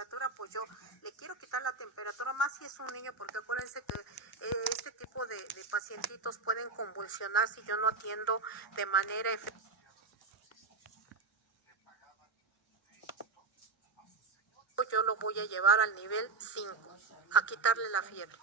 temperatura, pues yo le quiero quitar la temperatura, más si es un niño, porque acuérdense que este tipo de pacientitos pueden convulsionar si yo no atiendo de manera efectiva. Yo lo voy a llevar al nivel 5, a quitarle la fiebre.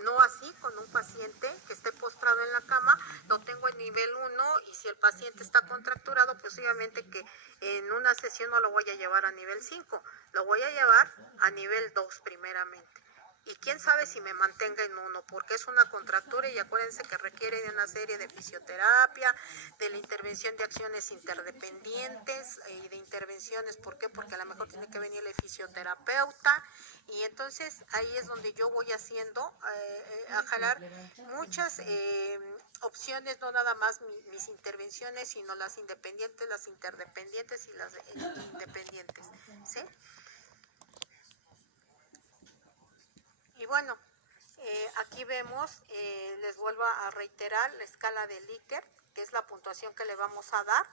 No así con un paciente que esté postrado en la cama, lo tengo en nivel 1 y si el paciente está contracturado, pues obviamente que en una sesión no lo voy a llevar a nivel 5, lo voy a llevar a nivel 2 primeramente. Y quién sabe si me mantenga en 1, porque es una contractura y acuérdense que requiere de una serie de fisioterapia, de la intervención de acciones interdependientes y de intervenciones. ¿Por qué? Porque a lo mejor tiene que venir el fisioterapeuta y entonces ahí es donde yo voy haciendo, a jalar muchas opciones, no nada más mis intervenciones, sino las independientes, las interdependientes y las independientes, ¿sí? Y bueno, aquí vemos, les vuelvo a reiterar la escala de Likert, que es la puntuación que le vamos a dar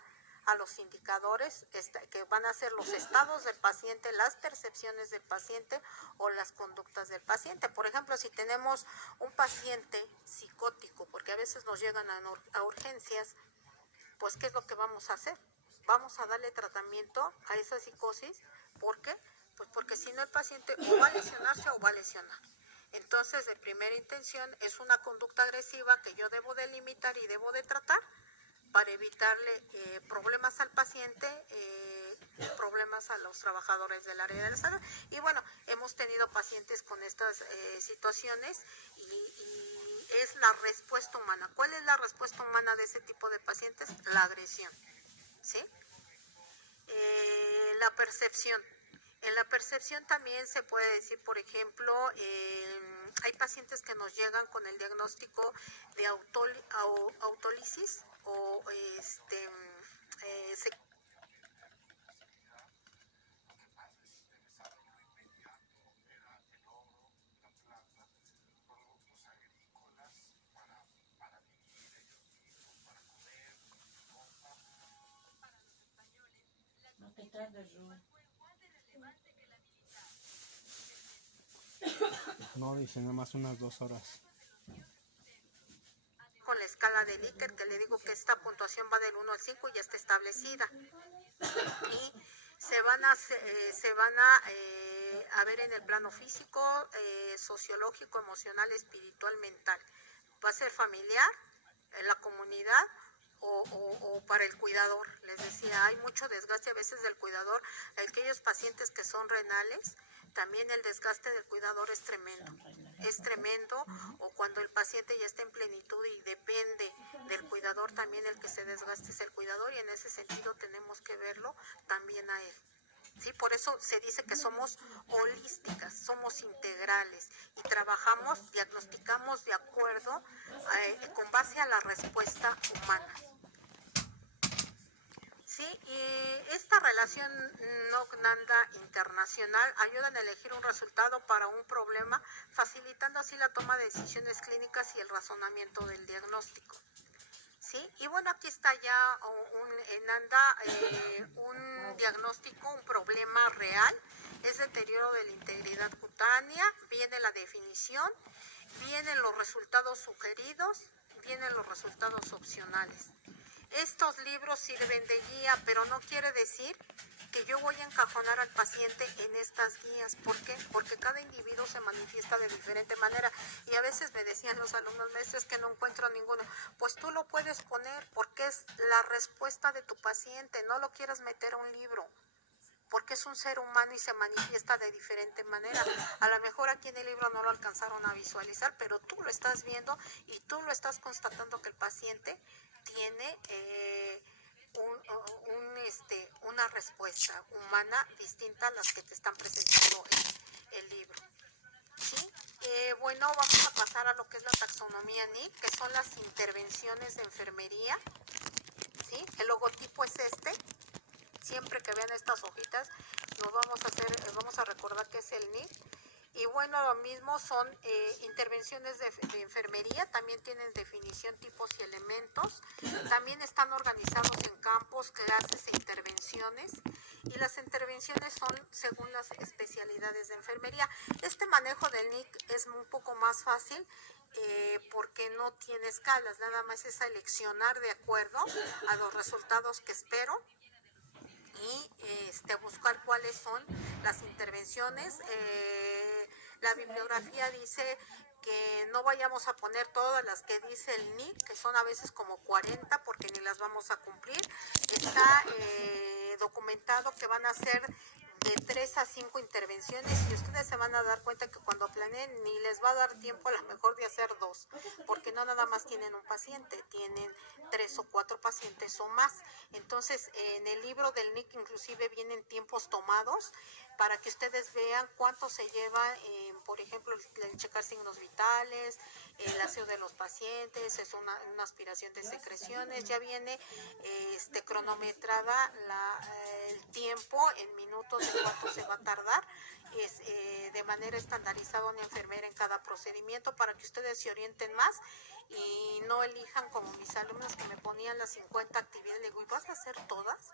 a los indicadores que van a ser los estados del paciente, las percepciones del paciente o las conductas del paciente. Por ejemplo, si tenemos un paciente psicótico, porque a veces nos llegan a urgencias, pues ¿qué es lo que vamos a hacer? Vamos a darle tratamiento a esa psicosis. ¿Por qué? Pues porque si no el paciente o va a lesionarse o va a lesionar. Entonces, de primera intención, es una conducta agresiva que yo debo de limitar y debo de tratar para evitarle problemas al paciente, problemas a los trabajadores del área de la salud. Y bueno, hemos tenido pacientes con estas situaciones y es la respuesta humana. ¿Cuál es la respuesta humana de ese tipo de pacientes? La agresión, ¿sí? La percepción. En la percepción también se puede decir, por ejemplo, hay pacientes que nos llegan con el diagnóstico de autólisis o No te tardes, Ru. No, dice nada más unas 2 horas. Con la escala de Likert, que le digo que esta puntuación va del 1 al 5 y ya está establecida. Y se van a ver en el plano físico, sociológico, emocional, espiritual, mental. Va a ser familiar, en la comunidad o para el cuidador. Les decía, hay mucho desgaste a veces del cuidador. Aquellos pacientes que son renales, también el desgaste del cuidador es tremendo. Es tremendo, o cuando el paciente ya está en plenitud y depende del cuidador, también el que se desgaste es el cuidador y en ese sentido tenemos que verlo también a él. ¿Sí? Por eso se dice que somos holísticas, somos integrales y trabajamos, diagnosticamos de acuerdo con base a la respuesta humana. Sí, y esta relación NOC-NANDA internacional ayuda a elegir un resultado para un problema, facilitando así la toma de decisiones clínicas y el razonamiento del diagnóstico. ¿Sí? Y bueno, aquí está ya en NANDA un diagnóstico, un problema real, es deterioro de la integridad cutánea, viene la definición, vienen los resultados sugeridos, vienen los resultados opcionales. Estos libros sirven de guía, pero no quiere decir que yo voy a encajonar al paciente en estas guías. ¿Por qué? Porque cada individuo se manifiesta de diferente manera. Y a veces me decían los alumnos, maestros, es que no encuentro ninguno. Pues tú lo puedes poner porque es la respuesta de tu paciente. No lo quieras meter a un libro, porque es un ser humano y se manifiesta de diferente manera. A lo mejor aquí en el libro no lo alcanzaron a visualizar, pero tú lo estás viendo y tú lo estás constatando que el paciente tiene una respuesta humana distinta a las que te están presentando el libro. ¿Sí? Bueno, vamos a pasar a lo que es la taxonomía NIC, que son las intervenciones de enfermería. ¿Sí? El logotipo es este. Siempre que vean estas hojitas, vamos a recordar que es el NIC. Y bueno, lo mismo son intervenciones de enfermería, también tienen definición, tipos y elementos. También están organizados en campos, clases e intervenciones. Y las intervenciones son según las especialidades de enfermería. Este manejo del NIC es un poco más fácil porque no tiene escalas, nada más es seleccionar de acuerdo a los resultados que espero y buscar cuáles son las intervenciones. La bibliografía dice que no vayamos a poner todas las que dice el NIC, que son a veces como 40 porque ni las vamos a cumplir. Está documentado que van a ser de 3 a 5 intervenciones y ustedes se van a dar cuenta que cuando planeen ni les va a dar tiempo a lo mejor de hacer 2, porque no nada más tienen un paciente, tienen 3 o 4 pacientes o más. Entonces en el libro del NIC inclusive vienen tiempos tomados para que ustedes vean cuánto se lleva, por ejemplo, el checar signos vitales, el aseo de los pacientes, es una aspiración de secreciones, ya viene cronometrada el tiempo en minutos de cuánto se va a tardar, de manera estandarizada una enfermera en cada procedimiento para que ustedes se orienten más y no elijan como mis alumnos que me ponían las 50 actividades. Le digo, ¿y vas a hacer todas?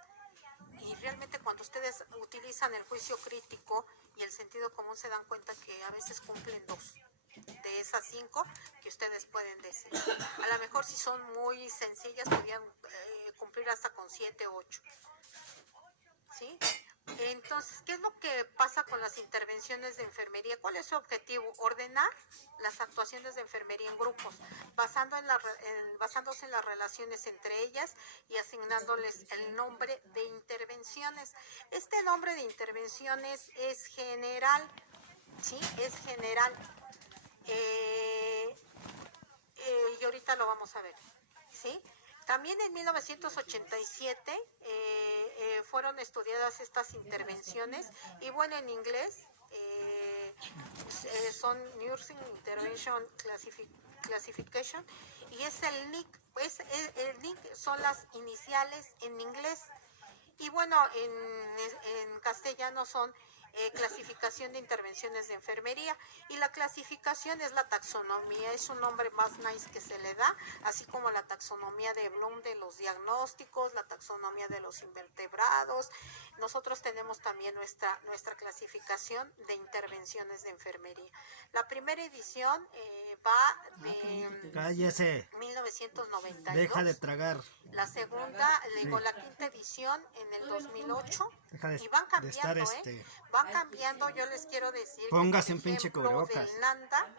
Y realmente cuando ustedes utilizan el juicio crítico y el sentido común se dan cuenta que a veces cumplen 2 de esas 5 que ustedes pueden decir. A lo mejor si son muy sencillas podrían cumplir hasta con 7 o 8. ¿Sí? Entonces, ¿qué es lo que pasa con las intervenciones de enfermería? ¿Cuál es su objetivo? Ordenar las actuaciones de enfermería en grupos, basándose en las relaciones entre ellas y asignándoles el nombre de intervenciones. Este nombre de intervenciones es general, ¿sí? Es general. Y ahorita lo vamos a ver, ¿sí? También en 1987 fueron estudiadas estas intervenciones y bueno, en inglés son Nursing Intervention Classification y es el NIC, el NIC son las iniciales en inglés y bueno, en castellano son clasificación de intervenciones de enfermería y la clasificación es la taxonomía, es un nombre más nice que se le da, así como la taxonomía de Bloom de los diagnósticos, la taxonomía de los invertebrados. Nosotros tenemos también nuestra clasificación de intervenciones de enfermería. La primera edición va de Cállese. 1992. Deja de tragar. La segunda, la quinta edición en el 2008. Y van cambiando, van cambiando. Yo les quiero decir, póngase un pinche cubrebocas. Del NANDA,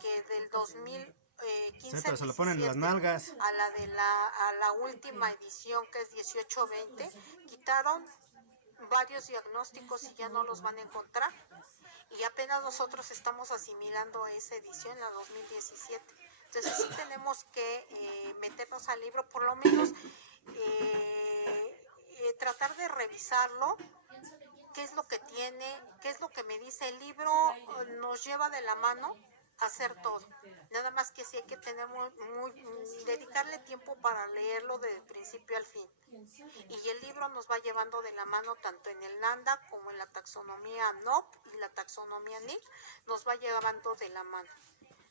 que del 2015 pero se lo ponen en las nalgas. A la última edición, que es 18-20, quitaron varios diagnósticos y ya no los van a encontrar. Y apenas nosotros estamos asimilando esa edición, la 2017. Entonces sí tenemos que meternos al libro, por lo menos tratar de revisarlo, qué es lo que tiene, qué es lo que me dice el libro, nos lleva de la mano a hacer todo. Nada más que sí hay que tener dedicarle tiempo para leerlo de principio al fin. Y el libro nos va llevando de la mano tanto en el NANDA como en la taxonomía NOP y la taxonomía NIC, nos va llevando de la mano.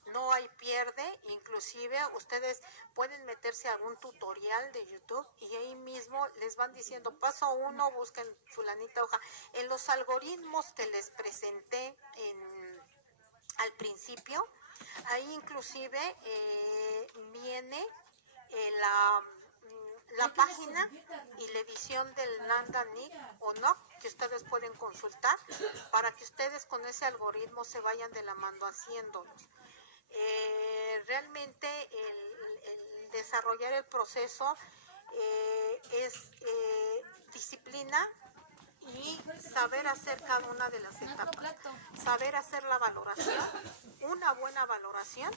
No hay pierde, inclusive ustedes pueden meterse a algún tutorial de YouTube y ahí mismo les van diciendo paso 1, busquen fulanita hoja. En los algoritmos que les presenté al principio, ahí inclusive viene la página y la edición del NANDA NIC o NOC que ustedes pueden consultar para que ustedes con ese algoritmo se vayan de la mano haciéndolos. Realmente el desarrollar el proceso es disciplina y saber hacer cada una de las etapas, saber hacer la valoración. Una buena valoración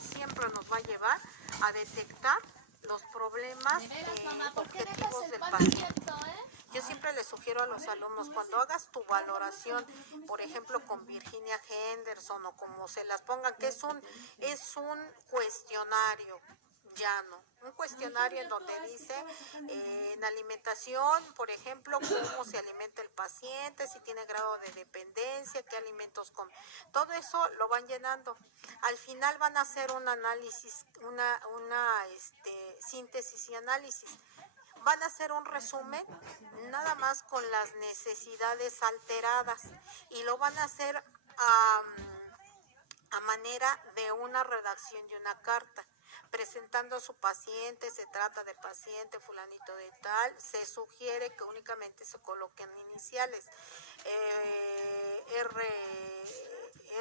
siempre nos va a llevar a detectar los problemas objetivos del paciente. Yo siempre les sugiero a los alumnos, cuando hagas tu valoración, por ejemplo con Virginia Henderson o como se las pongan, que es un cuestionario ya no. Un cuestionario en donde dice en alimentación, por ejemplo, cómo se alimenta el paciente, si tiene grado de dependencia, qué alimentos come. Todo eso lo van llenando. Al final van a hacer un análisis, síntesis y análisis. Van a hacer un resumen nada más con las necesidades alteradas y lo van a hacer a manera de una redacción de una carta presentando a su paciente. Se trata de paciente fulanito de tal. Se sugiere que únicamente se coloquen iniciales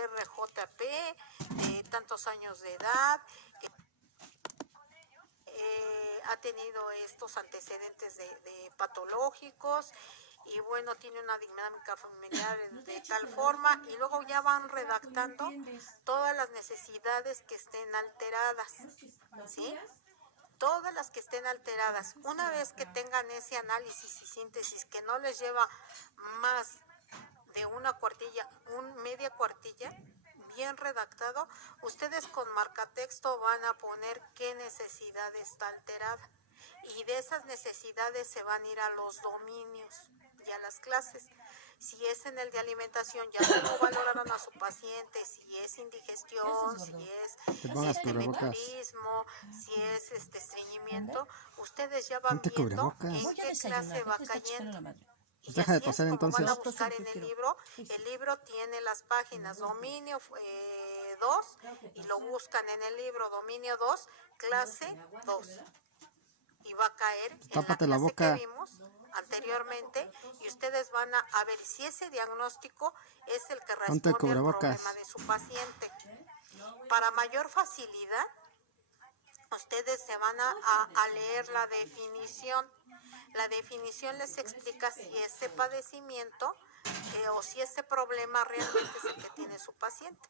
RJP, tantos años de edad, que ha tenido estos antecedentes de patológicos y bueno, tiene una dinámica familiar de tal forma, y luego ya van redactando todas las necesidades que estén alteradas, ¿sí? Todas las que estén alteradas. Una vez que tengan ese análisis y síntesis que no les lleva más de una cuartilla, media cuartilla, bien redactado, ustedes con marcatexto van a poner qué necesidad está alterada y de esas necesidades se van a ir a los dominios y a las clases. Si es en el de alimentación, ya cómo valoraron a su paciente, si es indigestión, si es metabolismo, si es estreñimiento, ustedes ya van viendo en qué clase va cayendo. Y Deja de así es toser, como van a entonces. buscar en el libro. El libro tiene las páginas dominio 2 y lo buscan en el libro dominio 2, clase 2. Y va a caer en la Tápate la clase boca. que vimos anteriormente y ustedes van a ver si ese diagnóstico es el que Ponte responde al cubrebocas. problema de su paciente. Para mayor facilidad, ustedes se van a leer la definición. La definición les explica si ese padecimiento o si ese problema realmente es el que tiene su paciente.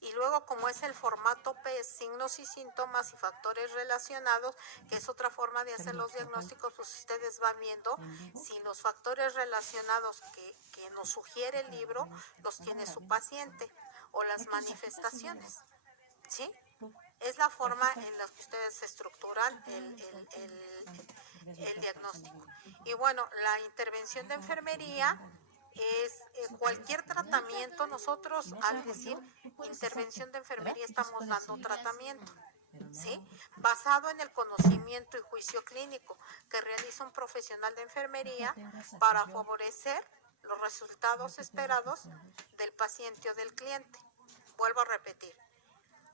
Y luego, como es el formato PES, signos y síntomas y factores relacionados, que es otra forma de hacer los diagnósticos, pues ustedes van viendo si los factores relacionados que nos sugiere el libro los tiene su paciente o las manifestaciones, ¿sí? Es la forma en la que ustedes estructuran el diagnóstico. Y bueno, la intervención de enfermería es cualquier tratamiento. Nosotros al decir intervención de enfermería estamos dando tratamiento, ¿sí? Basado en el conocimiento y juicio clínico que realiza un profesional de enfermería para favorecer los resultados esperados del paciente o del cliente. Vuelvo a repetir.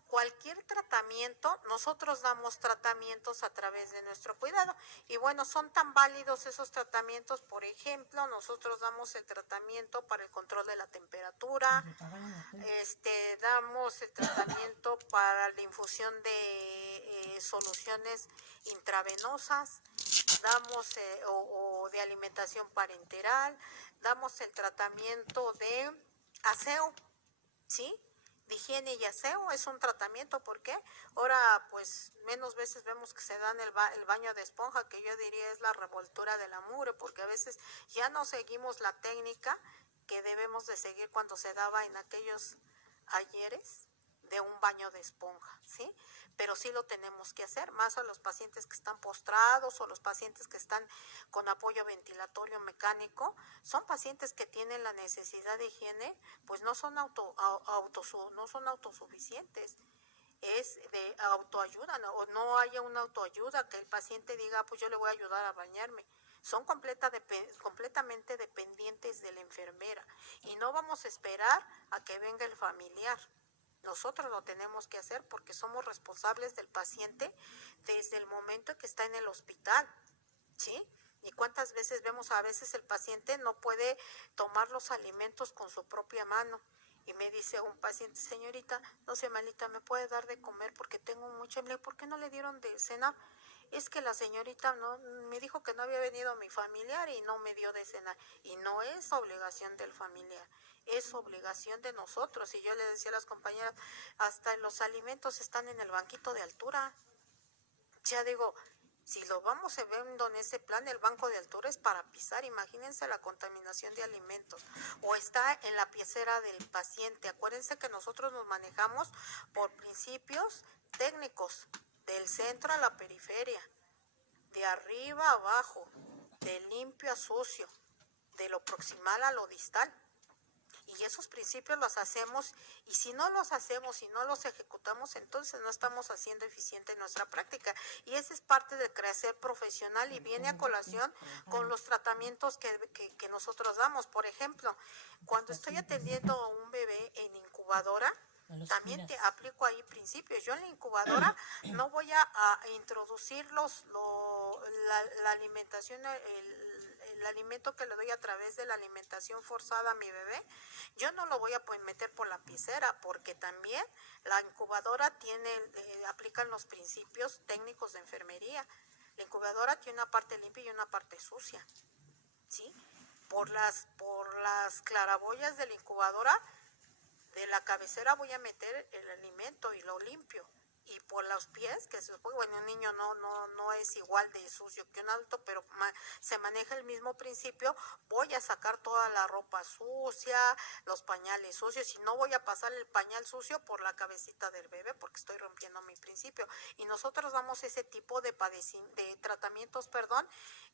Cualquier tratamiento, nosotros damos tratamientos a través de nuestro cuidado y bueno, son tan válidos esos tratamientos. Por ejemplo, nosotros damos el tratamiento para el control de la temperatura, damos el tratamiento para la infusión de soluciones intravenosas, damos o de alimentación parenteral, damos el tratamiento de aseo, ¿sí? De higiene y aseo. Es un tratamiento. ¿Por qué? Ahora pues menos veces vemos que se dan el baño de esponja, que yo diría es la revoltura de la mugre, porque a veces ya no seguimos la técnica que debemos de seguir cuando se daba en aquellos ayeres de un baño de esponja, ¿sí? Pero sí lo tenemos que hacer, más a los pacientes que están postrados o los pacientes que están con apoyo ventilatorio mecánico. Son pacientes que tienen la necesidad de higiene, pues no son autosuficientes. Es de autoayuda, ¿no? O no haya una autoayuda que el paciente diga, pues yo le voy a ayudar a bañarme. Son completamente dependientes de la enfermera y no vamos a esperar a que venga el familiar. Nosotros lo tenemos que hacer porque somos responsables del paciente desde el momento en que está en el hospital, ¿sí? Y cuántas veces vemos, a veces el paciente no puede tomar los alimentos con su propia mano. Y me dice un paciente, señorita, no sé, malita, ¿me puede dar de comer porque tengo mucha hambre? ¿Por qué no le dieron de cenar? Es que la señorita no me dijo que no había venido mi familiar y no me dio de cenar. Y no es obligación del familiar, es obligación de nosotros. Y yo le decía a las compañeras, hasta los alimentos están en el banquito de altura. Ya digo, si lo vamos viendo en ese plan, el banco de altura es para pisar. Imagínense la contaminación de alimentos. O está en la piecera del paciente. Acuérdense que nosotros nos manejamos por principios técnicos. del centro a la periferia, de arriba a abajo, de limpio a sucio, de lo proximal a lo distal. Y esos principios los hacemos, y si no los hacemos y no los ejecutamos, entonces no estamos haciendo eficiente nuestra práctica. Y esa es parte del crecer profesional y viene a colación con los tratamientos que nosotros damos. Por ejemplo, cuando estoy atendiendo a un bebé en incubadora, también te aplico ahí principios. Yo en la incubadora no voy a introducir la alimentación, el alimento que le doy a través de la alimentación forzada a mi bebé. Yo no lo voy a meter por la piecera, porque también la incubadora aplican los principios técnicos de enfermería. La incubadora tiene una parte limpia y una parte sucia, ¿sí? Por las claraboyas de la incubadora, de la cabecera voy a meter el alimento y lo limpio. Y por los pies, que se supone, bueno, un niño no es igual de sucio que un adulto, pero se maneja el mismo principio, voy a sacar toda la ropa sucia, los pañales sucios, y no voy a pasar el pañal sucio por la cabecita del bebé, porque estoy rompiendo mi principio. Y nosotros damos ese tipo de tratamientos,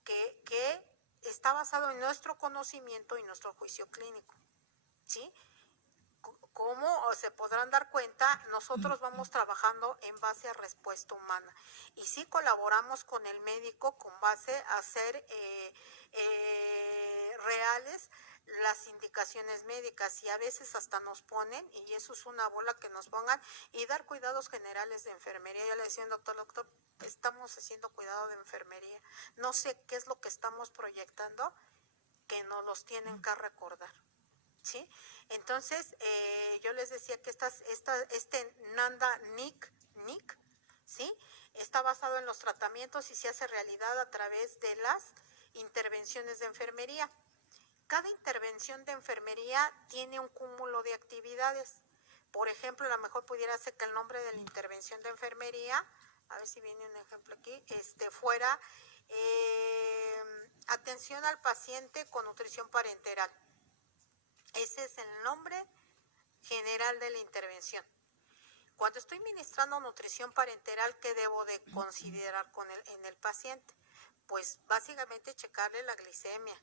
que está basado en nuestro conocimiento y nuestro juicio clínico, ¿sí? Como se podrán dar cuenta, nosotros vamos trabajando en base a respuesta humana, y sí colaboramos con el médico con base a hacer reales las indicaciones médicas, y a veces hasta nos ponen, y eso es una bola que nos pongan, y dar cuidados generales de enfermería. Yo le decía al doctor, estamos haciendo cuidado de enfermería, no sé qué es lo que estamos proyectando que nos los tienen que recordar, ¿sí? Entonces, yo les decía que este Nanda Nick, ¿sí? Está basado en los tratamientos y se hace realidad a través de las intervenciones de enfermería. Cada intervención de enfermería tiene un cúmulo de actividades. Por ejemplo, a lo mejor pudiera ser que el nombre de la intervención de enfermería, a ver si viene un ejemplo aquí, fuera atención al paciente con nutrición parenteral. Ese es el nombre general de la intervención. Cuando estoy ministrando nutrición parenteral, ¿qué debo de considerar en el paciente? Pues básicamente checarle la glicemia,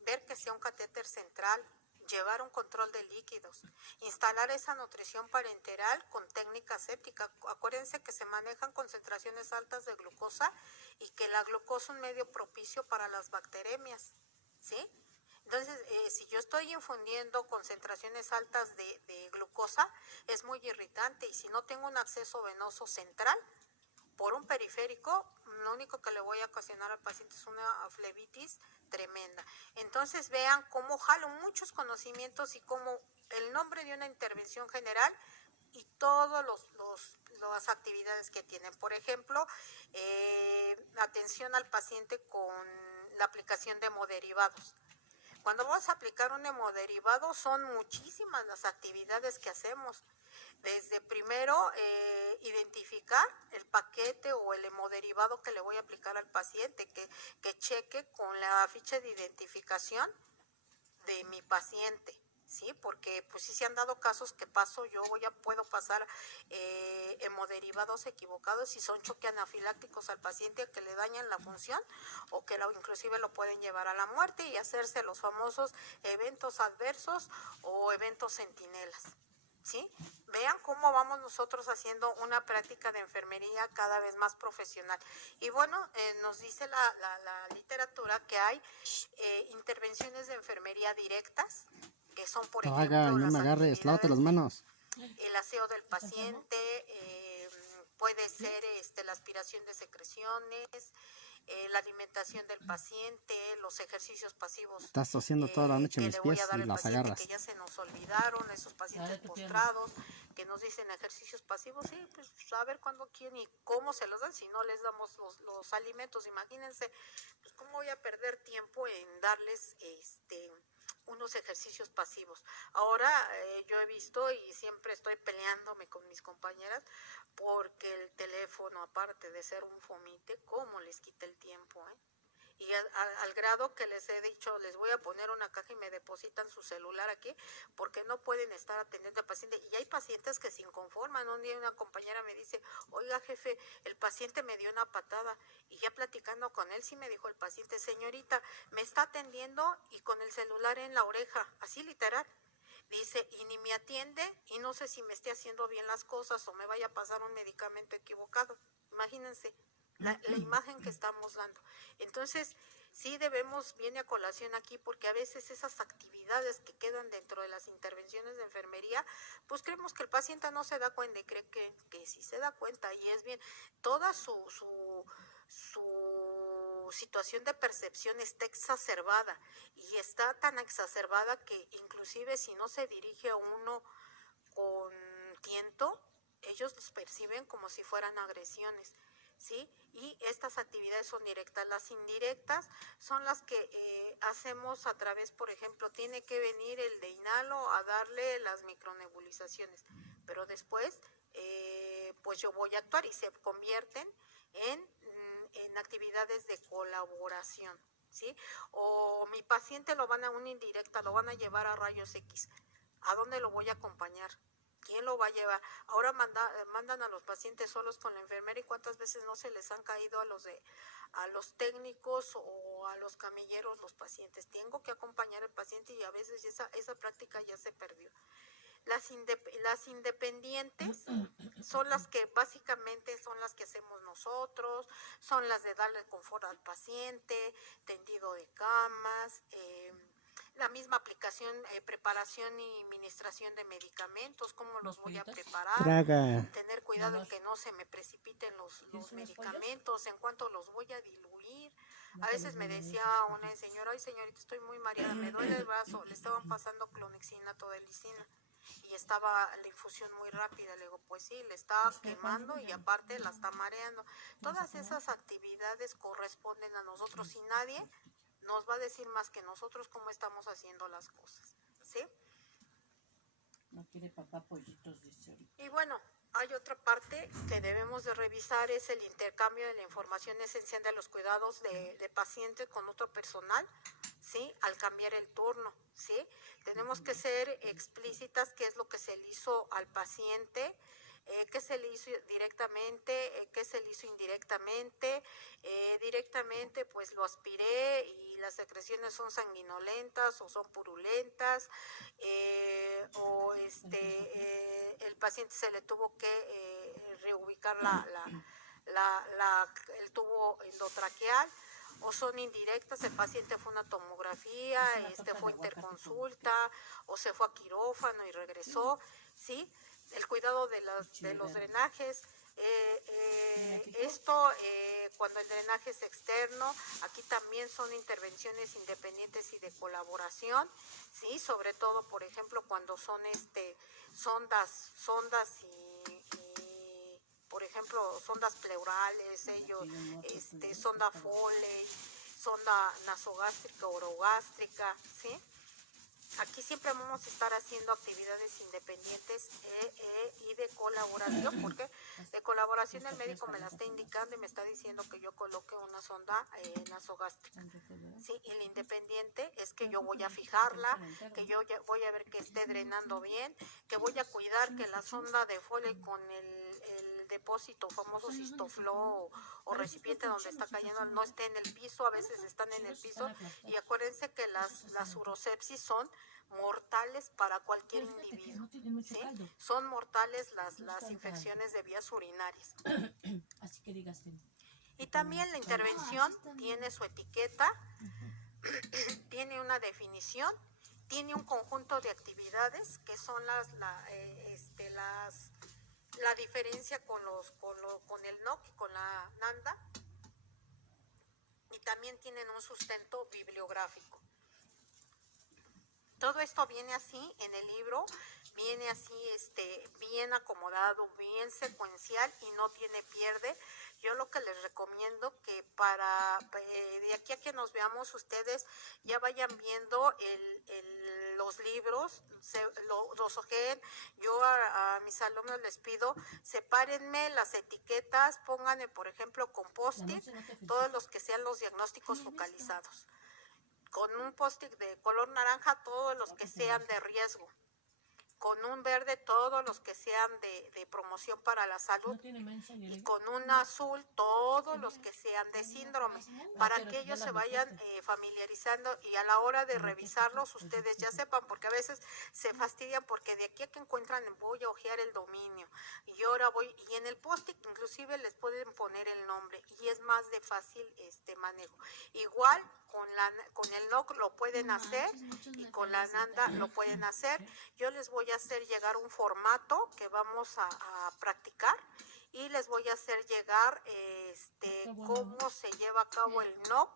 ver que sea un catéter central, llevar un control de líquidos, instalar esa nutrición parenteral con técnica séptica. Acuérdense que se manejan concentraciones altas de glucosa y que la glucosa es un medio propicio para las bacteremias, ¿sí? Entonces, si yo estoy infundiendo concentraciones altas de glucosa, es muy irritante, y si no tengo un acceso venoso central por un periférico, lo único que le voy a ocasionar al paciente es una flebitis tremenda. Entonces, vean cómo jalo muchos conocimientos y cómo el nombre de una intervención general y todas las actividades que tienen. Por ejemplo, atención al paciente con la aplicación de hemoderivados. Cuando vamos a aplicar un hemoderivado, son muchísimas las actividades que hacemos. Desde primero identificar el paquete o el hemoderivado que le voy a aplicar al paciente, que cheque con la ficha de identificación de mi paciente, ¿sí? Porque pues sí se han dado casos que puedo pasar hemoderivados equivocados, y son choque anafilácticos al paciente que le dañan la función, o que inclusive lo pueden llevar a la muerte y hacerse los famosos eventos adversos o eventos centinelas, ¿sí? Vean cómo vamos nosotros haciendo una práctica de enfermería cada vez más profesional. Y bueno, nos dice la literatura que hay intervenciones de enfermería directas, que son, por ejemplo, no me agarres, lávate las manos. El aseo del paciente, puede ser la aspiración de secreciones, la alimentación del paciente, los ejercicios pasivos. Estás haciendo toda la noche que mis le voy pies a dar y al las paciente, agarras. que ya se nos olvidaron, esos pacientes postrados, que nos dicen ejercicios pasivos. Sí, pues a ver cuándo, quién y cómo se los dan, si no les damos los alimentos. Imagínense, pues cómo voy a perder tiempo en darles unos ejercicios pasivos. Ahora yo he visto, y siempre estoy peleándome con mis compañeras, porque el teléfono, aparte de ser un fomite, cómo les quita el tiempo, y al grado que les he dicho, les voy a poner una caja y me depositan su celular aquí, porque no pueden estar atendiendo al paciente. Y hay pacientes que se inconforman. Un día una compañera me dice, oiga jefe, el paciente me dio una patada, y ya platicando con él, sí me dijo el paciente, señorita, me está atendiendo y con el celular en la oreja, así literal. Dice, y ni me atiende, y no sé si me esté haciendo bien las cosas o me vaya a pasar un medicamento equivocado. Imagínense la imagen que estamos dando. Entonces, sí debemos, viene a colación aquí, porque a veces esas actividades que quedan dentro de las intervenciones de enfermería, pues creemos que el paciente no se da cuenta y cree que sí se da cuenta, y es bien, toda su situación de percepción está exacerbada, y está tan exacerbada que inclusive si no se dirige a uno con tiento, ellos los perciben como si fueran agresiones, ¿sí? Y estas actividades son directas. Las indirectas son las que hacemos a través, por ejemplo, tiene que venir el de inhalo a darle las micronebulizaciones, pero después pues yo voy a actuar, y se convierten en actividades de colaboración, ¿sí? O mi paciente lo van a una indirecta, lo van a llevar a rayos X. ¿A dónde lo voy a acompañar? ¿Quién lo va a llevar? Ahora mandan a los pacientes solos con la enfermera, y cuántas veces no se les han caído a los técnicos o a los camilleros los pacientes. Tengo que acompañar al paciente, y a veces esa práctica ya se perdió. Las independientes son las que básicamente son las que hacemos nosotros, son las de darle confort al paciente, tendido de camas, la misma aplicación, preparación y administración de medicamentos, cómo los voy a preparar, Traga. tener cuidado en que no se me precipiten los medicamentos, en cuánto los voy a diluir. A veces me decía una señora, ay señorita, estoy muy mareada, me duele el brazo, le estaban pasando clonexina, todelicina, y estaba la infusión muy rápida. Le digo, pues sí, le está quemando y aparte la está mareando. Todas esas actividades corresponden a nosotros, y nadie nos va a decir más que nosotros cómo estamos haciendo las cosas, ¿sí? No quiere papá pollitos, dice ahorita. Y bueno, hay otra parte que debemos de revisar, es el intercambio de la información esencial de los cuidados de pacientes con otro personal, ¿sí? Al cambiar el turno, ¿sí? Tenemos que ser explícitas qué es lo que se le hizo al paciente, qué se le hizo directamente, qué se le hizo indirectamente. Directamente pues lo aspiré y las secreciones son sanguinolentas o son purulentas, o el paciente se le tuvo que reubicar el tubo endotraqueal, o son indirectas, el paciente fue a una tomografía, fue a interconsulta, o se fue a quirófano y regresó, ¿sí? El cuidado de los drenajes, cuando el drenaje es externo, aquí también son intervenciones independientes y de colaboración, ¿sí? Sobre todo, por ejemplo, cuando son sondas y por ejemplo, sondas pleurales, sonda Foley, sonda nasogástrica, orogástrica, ¿sí? Aquí siempre vamos a estar haciendo actividades independientes y de colaboración, porque de colaboración el médico me la está indicando y me está diciendo que yo coloque una sonda nasogástrica, ¿sí? Y el independiente es que yo voy a fijarla, que yo voy a ver que esté drenando bien, que voy a cuidar que la sonda de Foley con el depósito famoso cistoflo o recipiente donde está cayendo no esté en el piso. A veces están en el piso, y acuérdense que las urosepsis son mortales para cualquier individuo, ¿sí? Son mortales las infecciones de vías urinarias. Así que digas. Y también la intervención tiene su etiqueta, tiene una definición, tiene un conjunto de actividades que son la diferencia con el NOC y con la NANDA, y también tienen un sustento bibliográfico. Todo esto viene así en el libro viene así, bien acomodado, bien secuencial y no tiene pierde. Yo lo que les recomiendo que para de aquí a que nos veamos ustedes ya vayan viendo los libros, los ojeen. Yo a mis alumnos les pido, sepárenme las etiquetas, pónganme por ejemplo con post-it todos los que sean los diagnósticos focalizados. Con un post-it de color naranja todos los que sean de riesgo. Con un verde todos los que sean de promoción para la salud y con un azul todos los que sean de síndrome, para que ellos se vayan familiarizando y a la hora de revisarlos ustedes ya sepan, porque a veces se fastidian porque de aquí a que encuentran voy a hojear el dominio y ahora voy, y en el post-it inclusive les pueden poner el nombre y es más de fácil manejo. Igual con el NOC lo pueden hacer y con la NANDA lo pueden hacer. Yo les voy a hacer llegar un formato que vamos a practicar y les voy a hacer llegar cómo se lleva a cabo el NOC,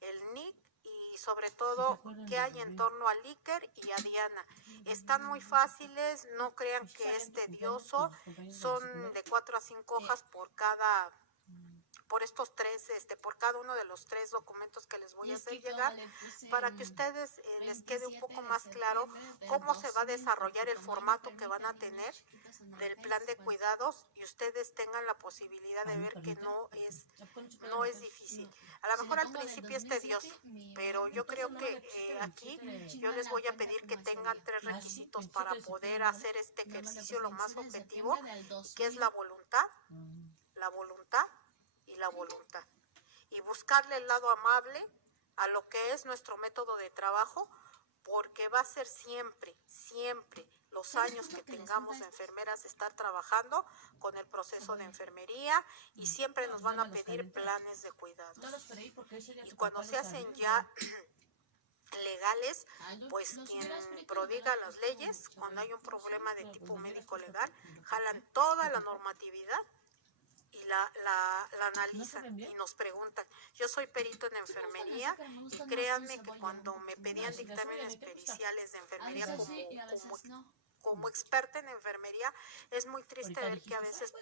el NIC y sobre todo qué hay en torno a Iker y a Diana. Están muy fáciles, no crean que es tedioso, son de 4 a 5 hojas por estos tres, por cada uno de los 3 documentos que les voy a hacer llegar, para que ustedes les quede un poco más claro cómo se va a desarrollar el formato que van a tener del plan de cuidados y ustedes tengan la posibilidad de ver que no es difícil. A lo mejor al principio es tedioso, pero yo creo que aquí yo les voy a pedir que tengan 3 requisitos para poder hacer este ejercicio lo más objetivo, que es la voluntad y la voluntad. Y buscarle el lado amable a lo que es nuestro método de trabajo, porque va a ser siempre los años que tengamos de enfermeras estar trabajando con el proceso de enfermería y siempre nos van a pedir planes de cuidados. Y cuando se hacen ya legales, pues quien prodiga las leyes, cuando hay un problema de tipo médico legal, jalan toda la normatividad y la analizan y nos preguntan. Yo soy perito en enfermería y créanme que cuando me pedían dictámenes periciales de enfermería como experta en enfermería, es muy triste ver que a veces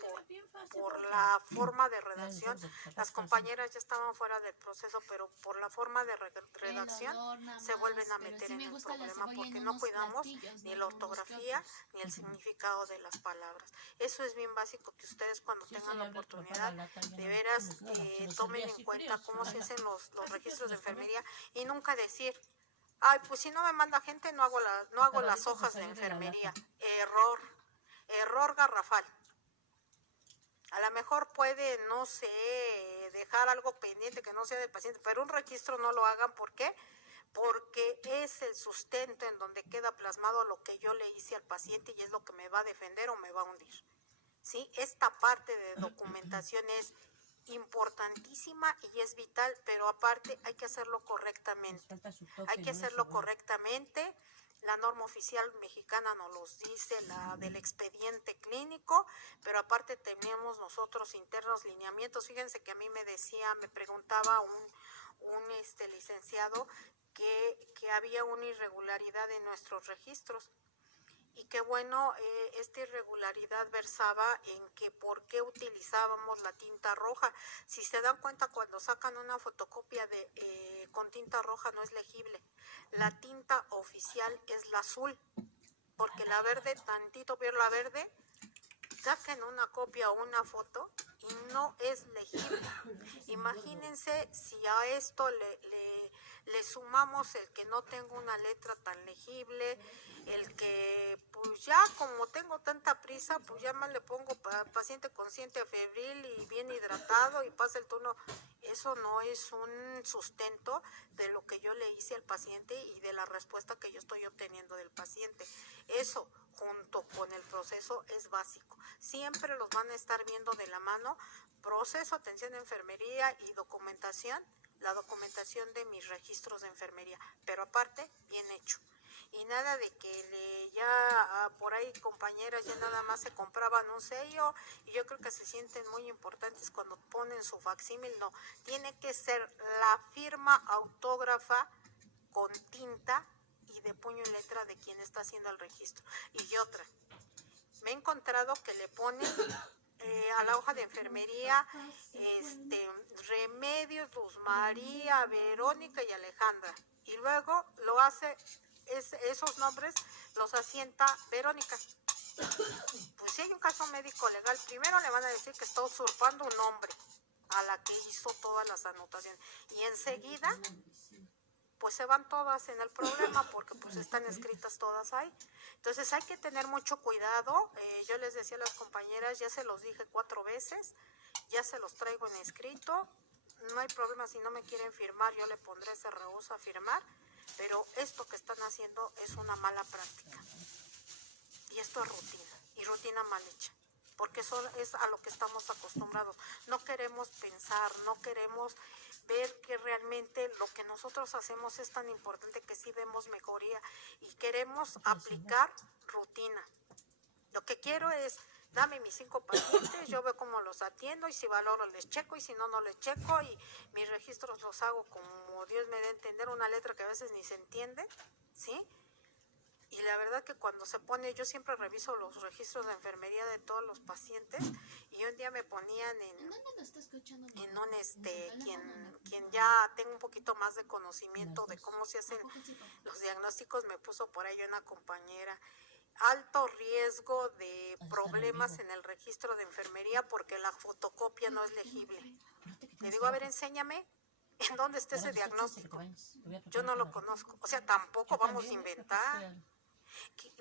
por la forma de redacción, las compañeras ya estaban fuera del proceso, pero por la forma de redacción se vuelven a meter en el problema porque no cuidamos ni la ortografía ni el significado de las palabras. Eso es bien básico, que ustedes cuando tengan la oportunidad de veras tomen en cuenta cómo se hacen los registros de enfermería y nunca decir: ay, pues si no me manda gente no hago las hojas de enfermería. Error garrafal. A lo mejor puede, no sé, dejar algo pendiente que no sea del paciente, pero un registro no lo hagan. ¿Por qué? Porque es el sustento en donde queda plasmado lo que yo le hice al paciente y es lo que me va a defender o me va a hundir. ¿Sí? Esta parte de documentación es importantísima y es vital, pero aparte hay que hacerlo correctamente. Hay que hacerlo correctamente. La norma oficial mexicana nos los dice, la del expediente clínico, pero aparte tenemos nosotros internos lineamientos. Fíjense que a mí me preguntaba un licenciado que había una irregularidad en nuestros registros. Y que bueno, esta irregularidad versaba en que por qué utilizábamos la tinta roja. Si se dan cuenta, cuando sacan una fotocopia con tinta roja no es legible. La tinta oficial es la azul, porque la verde, tantito ver la verde, saquen una copia o una foto y no es legible. Imagínense si a esto le sumamos el que no tengo una letra tan legible, el que pues ya como tengo tanta prisa, pues ya más le pongo paciente consciente febril y bien hidratado y pasa el turno. Eso no es un sustento de lo que yo le hice al paciente y de la respuesta que yo estoy obteniendo del paciente. Eso junto con el proceso es básico. Siempre los van a estar viendo de la mano, proceso, atención de enfermería y documentación, la documentación de mis registros de enfermería, pero aparte bien hecho. Y nada de que ya por ahí compañeras ya nada más se compraban un sello y yo creo que se sienten muy importantes cuando ponen su facsímil. No, tiene que ser la firma autógrafa con tinta y y de puño y letra de quien está haciendo el registro. Y otra, me he encontrado que le ponen a la hoja de enfermería Remedios, Luz María, Verónica y Alejandra, y luego lo hace, esos nombres los asienta Verónica. Pues si hay un caso médico legal, primero le van a decir que está usurpando un nombre a la que hizo todas las anotaciones, y enseguida pues se van todas en el problema porque pues están escritas todas ahí. Entonces hay que tener mucho cuidado. Yo les decía a las compañeras, ya se los dije 4 veces, ya se los traigo en escrito, no hay problema, si no me quieren firmar yo le pondré se rehúsa a firmar, pero esto que están haciendo es una mala práctica y esto es rutina, y rutina mal hecha, porque eso es a lo que estamos acostumbrados. No queremos pensar, no queremos ver que realmente lo que nosotros hacemos es tan importante, que sí vemos mejoría y queremos aplicar rutina. Lo que quiero es, dame mis 5 pacientes, yo veo cómo los atiendo y si valoro les checo y si no, no les checo, y mis registros los hago como Dios me dé a entender, una letra que a veces ni se entiende, ¿sí? Y la verdad que cuando se pone, yo siempre reviso los registros de enfermería de todos los pacientes, y un día me ponían en un quien ya tengo un poquito más de conocimiento de cómo se hacen los diagnósticos, me puso por ahí una compañera, alto riesgo de problemas en el registro de enfermería porque la fotocopia no es legible. Le digo, a ver, enséñame en dónde está ese diagnóstico. Yo no lo conozco, o sea, tampoco vamos a inventar.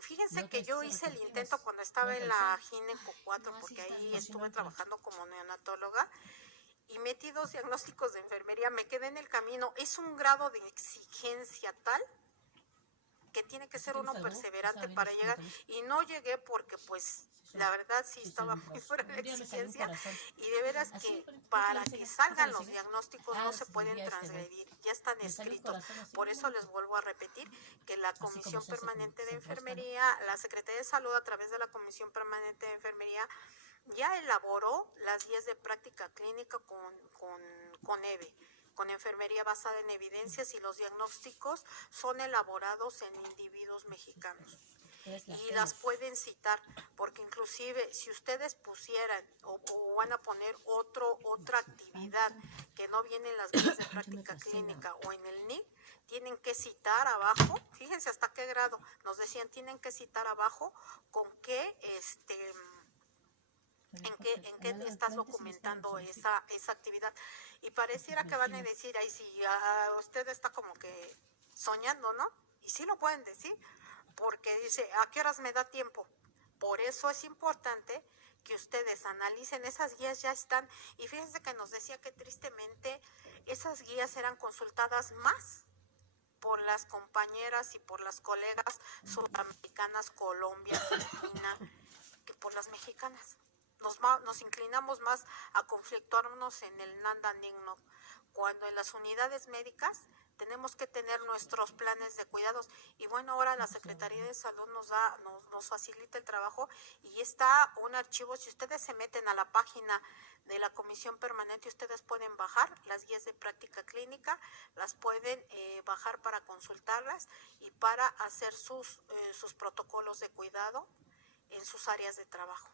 Fíjense que yo hice el intento cuando estaba en la Gineco 4, porque ahí estuve trabajando como neonatóloga, y metí 2 diagnósticos de enfermería, me quedé en el camino. Es un grado de exigencia tal que tiene que ser uno perseverante para llegar, y no llegué porque pues la verdad sí estaba muy fuera de exigencia, y de veras que para que salgan los diagnósticos no se pueden transgredir, ya están escritos. Por eso les vuelvo a repetir que la Comisión Permanente de Enfermería, la Secretaría de Salud a través de la Comisión Permanente de Enfermería ya elaboró las guías de práctica clínica con EVE, con enfermería basada en evidencias, y los diagnósticos son elaborados en individuos mexicanos. Y las pueden citar, porque inclusive si ustedes pusieran o van a poner otra actividad que no viene en las guías de práctica clínica o en el NIC, tienen que citar abajo, fíjense hasta qué grado, nos decían, tienen que citar abajo con qué en qué estás documentando esa actividad. Y pareciera que van a decir, ay, si usted está como que soñando, ¿no? Y sí lo pueden decir, porque dice, ¿a qué horas me da tiempo? Por eso es importante que ustedes analicen, esas guías ya están, y fíjense que nos decía que tristemente esas guías eran consultadas más por las compañeras y por las colegas sudamericanas, Colombia, Argentina, que por las mexicanas. Nos inclinamos más a conflictuarnos en el Nanda Nigno, cuando en las unidades médicas tenemos que tener nuestros planes de cuidados. Y bueno, ahora la Secretaría de Salud nos facilita el trabajo, y está un archivo. Si ustedes se meten a la página de la Comisión Permanente, ustedes pueden bajar las guías de práctica clínica, las pueden bajar para consultarlas y para hacer sus protocolos de cuidado en sus áreas de trabajo.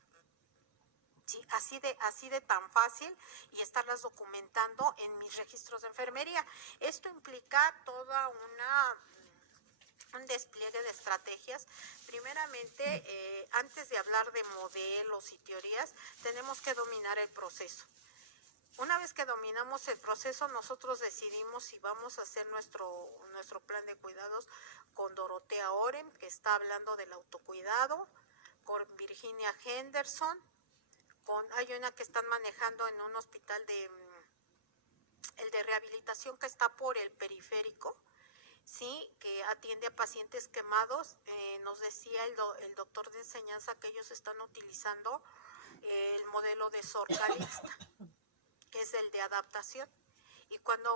Sí, así de tan fácil, y estarlas documentando en mis registros de enfermería. Esto implica toda un despliegue de estrategias. Primeramente, antes de hablar de modelos y teorías, tenemos que dominar el proceso. Una vez que dominamos el proceso, nosotros decidimos si vamos a hacer nuestro plan de cuidados con Dorotea Oren, que está hablando del autocuidado, con Virginia Henderson, hay una que están manejando en un hospital el de rehabilitación que está por el periférico, sí, que atiende a pacientes quemados. Nos decía el doctor de enseñanza que ellos están utilizando el modelo de Sor Calixta, que es el de adaptación. Y cuando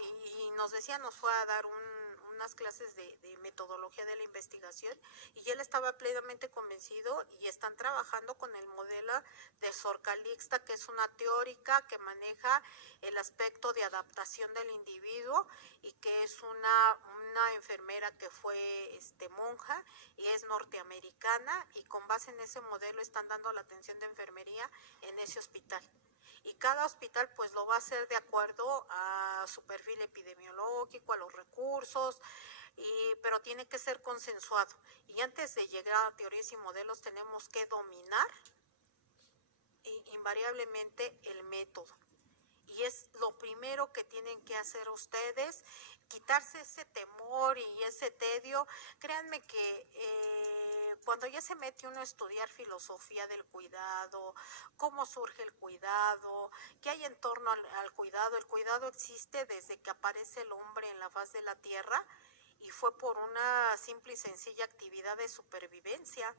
y nos decía, nos fue a dar una unas clases de metodología de la investigación y él estaba plenamente convencido y están trabajando con el modelo de Sor Calixta, que es una teórica que maneja el aspecto de adaptación del individuo y que es una enfermera que fue monja y es norteamericana, y con base en ese modelo están dando la atención de enfermería en ese hospital. Y cada hospital pues lo va a hacer de acuerdo a su perfil epidemiológico, a los recursos, pero tiene que ser consensuado. Y antes de llegar a teorías y modelos tenemos que dominar invariablemente el método. Y es lo primero que tienen que hacer ustedes, quitarse ese temor y ese tedio. Créanme que cuando ya se mete uno a estudiar filosofía del cuidado, cómo surge el cuidado, qué hay en torno al cuidado, el cuidado existe desde que aparece el hombre en la faz de la tierra y fue por una simple y sencilla actividad de supervivencia.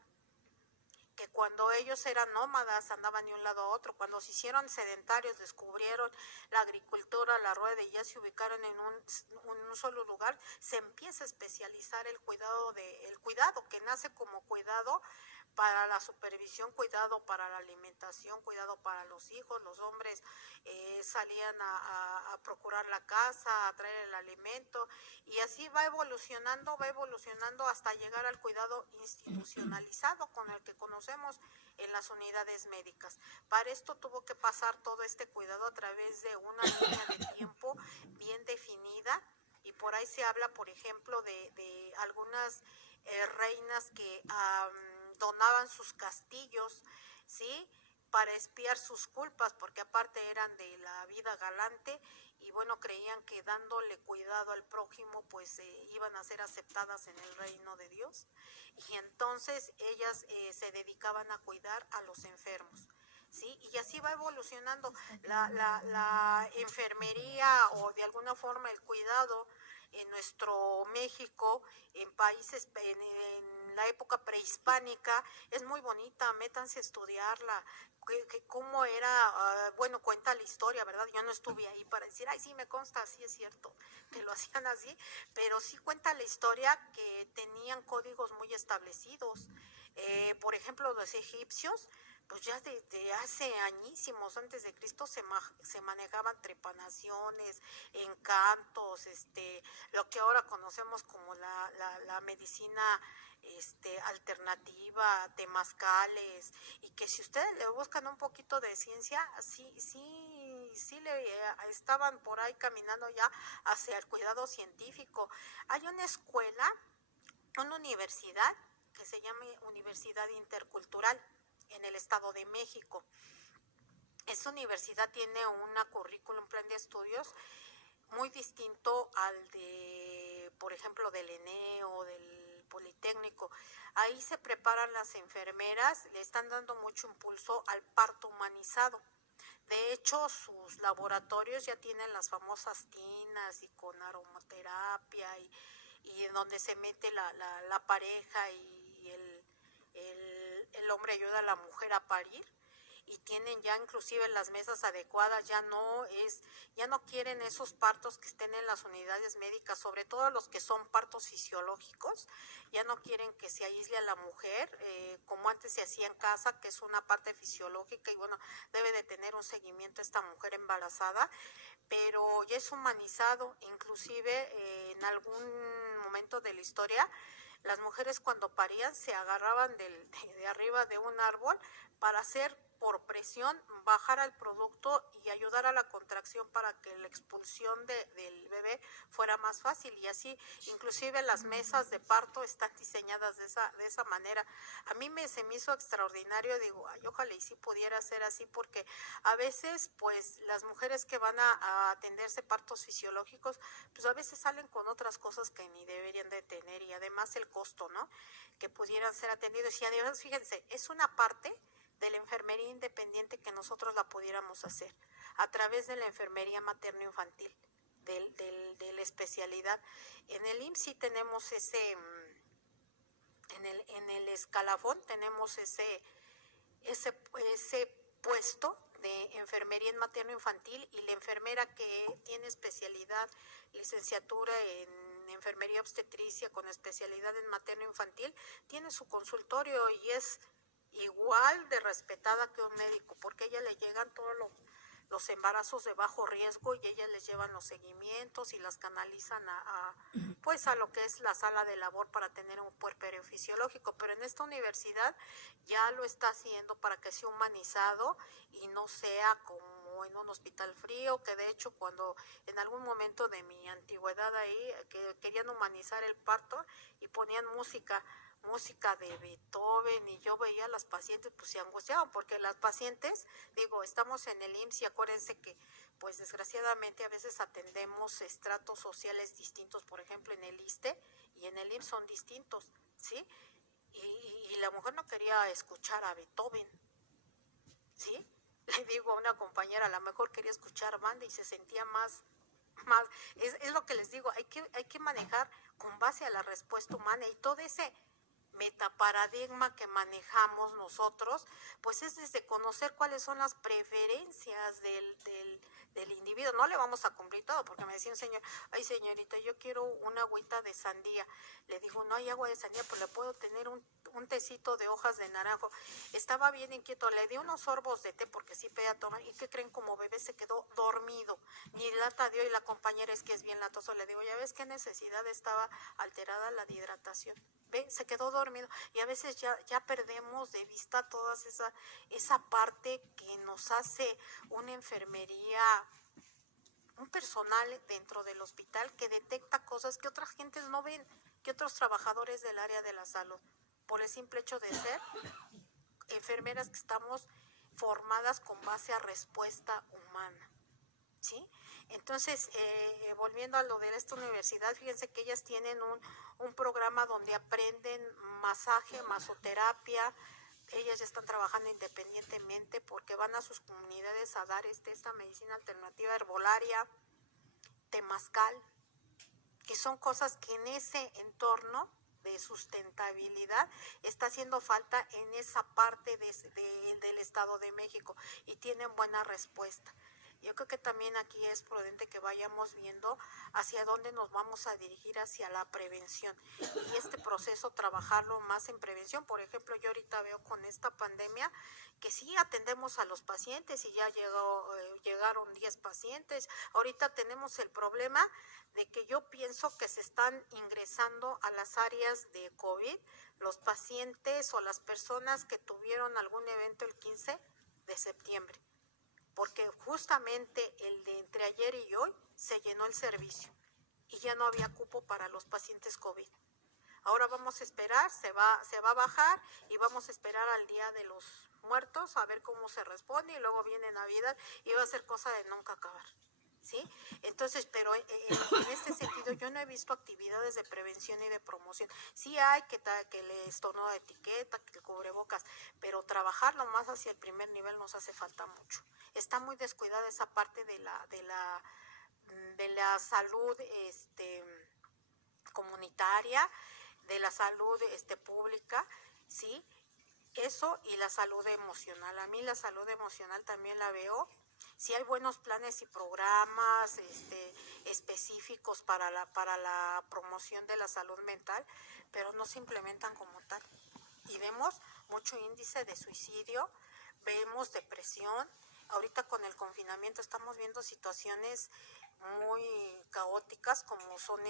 Que cuando ellos eran nómadas andaban de un lado a otro, cuando se hicieron sedentarios descubrieron la agricultura, la rueda y ya se ubicaron en un solo lugar, se empieza a especializar el cuidado que nace como cuidado para la supervisión, cuidado para la alimentación, cuidado para los hijos. Los hombres salían a procurar la casa, a traer el alimento, y así va evolucionando hasta llegar al cuidado institucionalizado con el que conocemos en las unidades médicas. Para esto tuvo que pasar todo este cuidado a través de una línea de tiempo bien definida, y por ahí se habla, por ejemplo, de algunas reinas que donaban sus castillos, ¿sí?, para expiar sus culpas, porque aparte eran de la vida galante, y bueno, creían que dándole cuidado al prójimo, pues iban a ser aceptadas en el reino de Dios, y entonces ellas se dedicaban a cuidar a los enfermos. ¿Sí? Y así va evolucionando la enfermería, o de alguna forma el cuidado en nuestro México, en países, en la época prehispánica. Es muy bonita, métanse a estudiarla, cómo era, bueno, cuenta la historia, ¿verdad? Yo no estuve ahí para decir, ay, sí, me consta, sí es cierto que lo hacían así, pero sí cuenta la historia que tenían códigos muy establecidos. Por ejemplo, los egipcios, pues ya desde hace añísimos antes de Cristo se manejaban trepanaciones, encantos, lo que ahora conocemos como la medicina alternativa, temazcales, y que si ustedes le buscan un poquito de ciencia, sí estaban por ahí caminando ya hacia el cuidado científico. Hay una escuela, una universidad que se llama Universidad Intercultural en el Estado de México. Esta universidad tiene una currículum, un plan de estudios muy distinto al de, por ejemplo, del ENEO, del Politécnico. Ahí se preparan las enfermeras, le están dando mucho impulso al parto humanizado. De hecho, sus laboratorios ya tienen las famosas tinas y con aromaterapia y en donde se mete la pareja y el hombre ayuda a la mujer a parir, y tienen ya inclusive las mesas adecuadas. Ya no quieren esos partos que estén en las unidades médicas, sobre todo los que son partos fisiológicos. Ya no quieren que se aísle a la mujer como antes se hacía en casa, que es una parte fisiológica, y bueno, debe de tener un seguimiento esta mujer embarazada, pero ya es humanizado. Inclusive en algún momento de la historia, las mujeres cuando parían se agarraban de arriba de un árbol para hacer por presión bajar al producto y ayudar a la contracción para que la expulsión del bebé fuera más fácil. Y así inclusive las mesas de parto están diseñadas de esa manera. A mí se me hizo extraordinario, digo, ay, ojalá y sí pudiera ser así, porque a veces pues las mujeres que van a atenderse partos fisiológicos, pues a veces salen con otras cosas que ni deberían de tener, y además el costo, ¿no?, que pudieran ser atendidos. Y además, fíjense, es una parte de la enfermería independiente que nosotros la pudiéramos hacer a través de la enfermería materno-infantil, de la especialidad. En el IMSS sí tenemos en el escalafón tenemos ese puesto de enfermería en materno-infantil, y la enfermera que tiene especialidad, licenciatura en enfermería obstetricia con especialidad en materno-infantil, tiene su consultorio y es igual de respetada que un médico, porque a ella le llegan todos los embarazos de bajo riesgo y ellas les llevan los seguimientos y las canalizan pues a lo que es la sala de labor para tener un puerperio fisiológico. Pero en esta universidad ya lo está haciendo para que sea humanizado y no sea como en un hospital frío, que de hecho cuando en algún momento de mi antigüedad ahí que querían humanizar el parto y ponían música de Beethoven y yo veía a las pacientes pues se angustiaban porque las pacientes, digo, estamos en el IMSS y acuérdense que pues desgraciadamente a veces atendemos estratos sociales distintos, por ejemplo en el ISSSTE y en el IMSS son distintos, ¿sí? Y la mujer no quería escuchar a Beethoven, ¿sí? Le digo a una compañera, a lo mejor quería escuchar banda y se sentía más es lo que les digo, hay que manejar con base a la respuesta humana y todo ese metaparadigma que manejamos nosotros, pues es desde conocer cuáles son las preferencias del individuo. No le vamos a cumplir todo, porque me decía un señor, ay señorita, yo quiero una agüita de sandía. Le digo, no hay agua de sandía, pues le puedo tener un tecito de hojas de naranjo. Estaba bien inquieto, le di unos sorbos de té porque sí pedía tomar, y ¿qué creen? Como bebé se quedó dormido, ni lata dio, y la compañera es que es bien latoso, le digo, ya ves qué necesidad, estaba alterada la hidratación. ¿Ve? Se quedó dormido y a veces ya perdemos de vista toda esa parte que nos hace una enfermería, un personal dentro del hospital que detecta cosas que otras gentes no ven, que otros trabajadores del área de la salud, por el simple hecho de ser enfermeras que estamos formadas con base a respuesta humana, ¿sí? Entonces, volviendo a lo de esta universidad, fíjense que ellas tienen un programa donde aprenden masaje, masoterapia. Ellas ya están trabajando independientemente porque van a sus comunidades a dar esta medicina alternativa herbolaria, temazcal, que son cosas que en ese entorno de sustentabilidad está haciendo falta en esa parte del Estado de México y tienen buena respuesta. Yo creo que también aquí es prudente que vayamos viendo hacia dónde nos vamos a dirigir hacia la prevención y este proceso trabajarlo más en prevención. Por ejemplo, yo ahorita veo con esta pandemia que sí atendemos a los pacientes y ya llegaron 10 pacientes. Ahorita tenemos el problema de que yo pienso que se están ingresando a las áreas de COVID los pacientes o las personas que tuvieron algún evento el 15 de septiembre. Porque justamente el de entre ayer y hoy se llenó el servicio y ya no había cupo para los pacientes COVID. Ahora vamos a esperar, se va a bajar y vamos a esperar al Día de los Muertos a ver cómo se responde y luego viene Navidad y va a ser cosa de nunca acabar, ¿sí? Entonces, pero en este sentido yo no he visto actividades de prevención y de promoción. Sí hay que les torno de etiqueta, que el cubrebocas, pero trabajarlo más hacia el primer nivel nos hace falta mucho. Está muy descuidada esa parte de la salud comunitaria, de la salud pública, ¿sí? Eso y la salud emocional. A mí la salud emocional también la veo. Sí hay buenos planes y programas específicos para la promoción de la salud mental, pero no se implementan como tal. Y vemos mucho índice de suicidio, vemos depresión. Ahorita con el confinamiento estamos viendo situaciones muy caóticas como son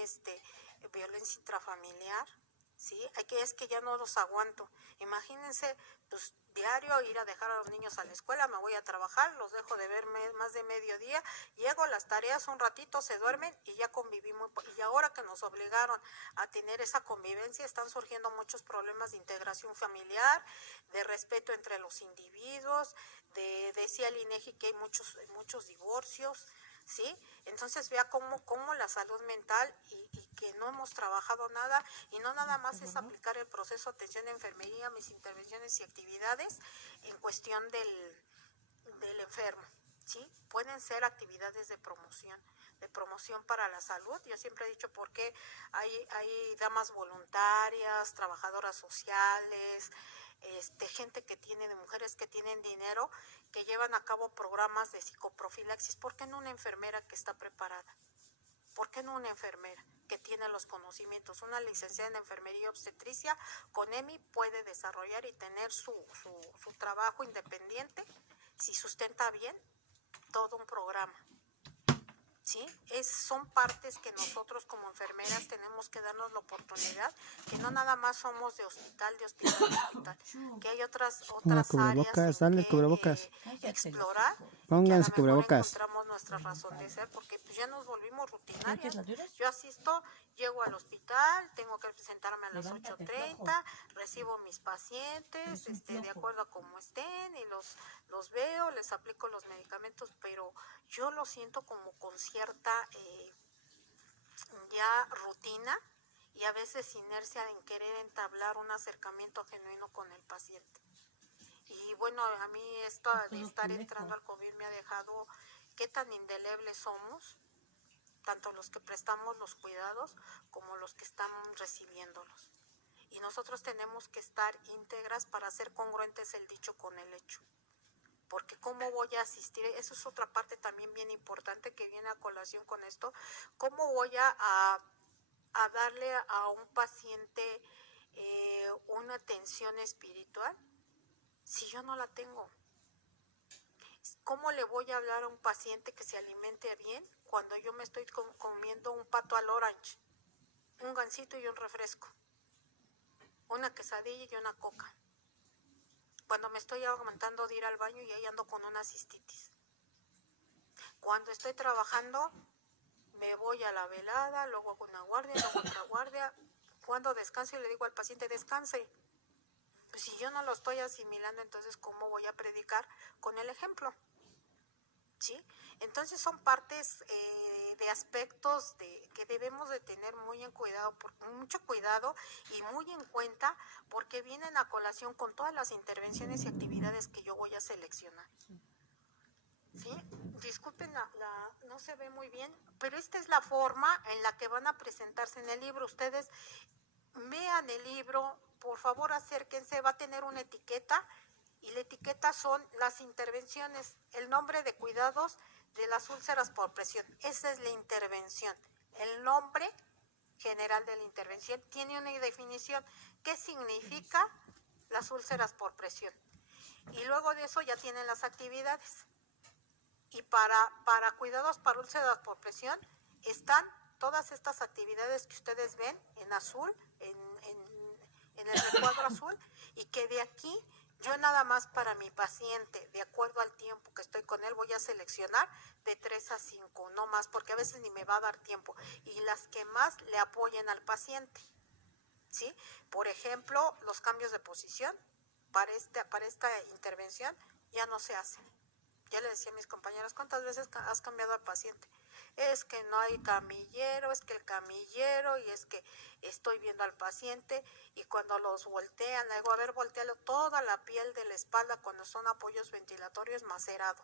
violencia intrafamiliar, ¿sí? Es que ya no los aguanto. Imagínense, pues diario ir a dejar a los niños a la escuela, me voy a trabajar, los dejo de ver más de mediodía, llego a las tareas un ratito, se duermen y ya convivimos. Y ahora que nos obligaron a tener esa convivencia, están surgiendo muchos problemas de integración familiar, de respeto entre los individuos, decía el INEGI que hay muchos divorcios, ¿sí? Entonces vea cómo la salud mental y que no hemos trabajado nada y no nada más es aplicar el proceso de atención de enfermería, mis intervenciones y actividades en cuestión del enfermo, ¿sí? Pueden ser actividades de promoción para la salud. Yo siempre he dicho porque hay damas voluntarias, trabajadoras sociales, gente que tiene, de mujeres que tienen dinero, que llevan a cabo programas de psicoprofilaxis. ¿Por qué no una enfermera que está preparada? ¿Por qué no una enfermera que tiene los conocimientos. Una licenciada en enfermería y obstetricia con EMI puede desarrollar y tener su trabajo independiente si sustenta bien todo un programa. ¿Sí? Son partes que nosotros como enfermeras tenemos que darnos la oportunidad, que no nada más somos de hospital, que hay otras cubrebocas, áreas dale, que cubrebocas. explorar, que a lo Pónganse mejor cubrebocas. encontramos nuestra razón de ser, porque pues ya nos volvimos rutinarias. ¿La duras? Yo asisto, llego al hospital, tengo que presentarme a las Levántate, 8:30, recibo mis pacientes, de acuerdo a cómo estén, y los veo, les aplico los medicamentos, pero yo lo siento como con cierta ya rutina y a veces inercia en querer entablar un acercamiento genuino con el paciente. Y bueno, a mí esto de estar entrando al COVID me ha dejado qué tan indelebles somos, tanto los que prestamos los cuidados como los que están recibiéndolos. Y nosotros tenemos que estar íntegras para hacer congruentes el dicho con el hecho. Porque cómo voy a asistir, eso es otra parte también bien importante que viene a colación con esto, cómo voy a darle a un paciente una atención espiritual si yo no la tengo. ¿Cómo le voy a hablar a un paciente que se alimente bien cuando yo me estoy comiendo un pato al orange, un gansito y un refresco, una quesadilla y una coca? Cuando me estoy aguantando de ir al baño y ahí ando con una cistitis. Cuando estoy trabajando, me voy a la velada, luego hago una guardia, luego otra guardia. Cuando descanso y le digo al paciente, descanse. Pues si yo no lo estoy asimilando, entonces ¿cómo voy a predicar con el ejemplo? ¿Sí? Entonces son partes de aspectos que debemos de tener mucho cuidado y muy en cuenta, porque vienen a colación con todas las intervenciones y actividades que yo voy a seleccionar. ¿Sí? Disculpen, no se ve muy bien, pero esta es la forma en la que van a presentarse en el libro. Ustedes vean el libro, por favor acérquense, va a tener una etiqueta y la etiqueta son las intervenciones, el nombre de cuidados de las úlceras por presión. Esa es la intervención. El nombre general de la intervención tiene una definición. ¿Qué significa las úlceras por presión? Y luego de eso ya tienen las actividades. Y para cuidados para úlceras por presión están todas estas actividades que ustedes ven en azul, en el recuadro azul, y que de aquí yo nada más para mi paciente, de acuerdo al tiempo que estoy con él, voy a seleccionar de 3 a 5, no más, porque a veces ni me va a dar tiempo, y las que más le apoyen al paciente, ¿sí? Por ejemplo, los cambios de posición para esta intervención ya no se hacen. Ya le decía a mis compañeras, ¿cuántas veces has cambiado al paciente? Es que no hay camillero, es que el camillero, y es que estoy viendo al paciente, y cuando los voltean, le digo, a ver, voltealo, toda la piel de la espalda cuando son apoyos ventilatorios macerado.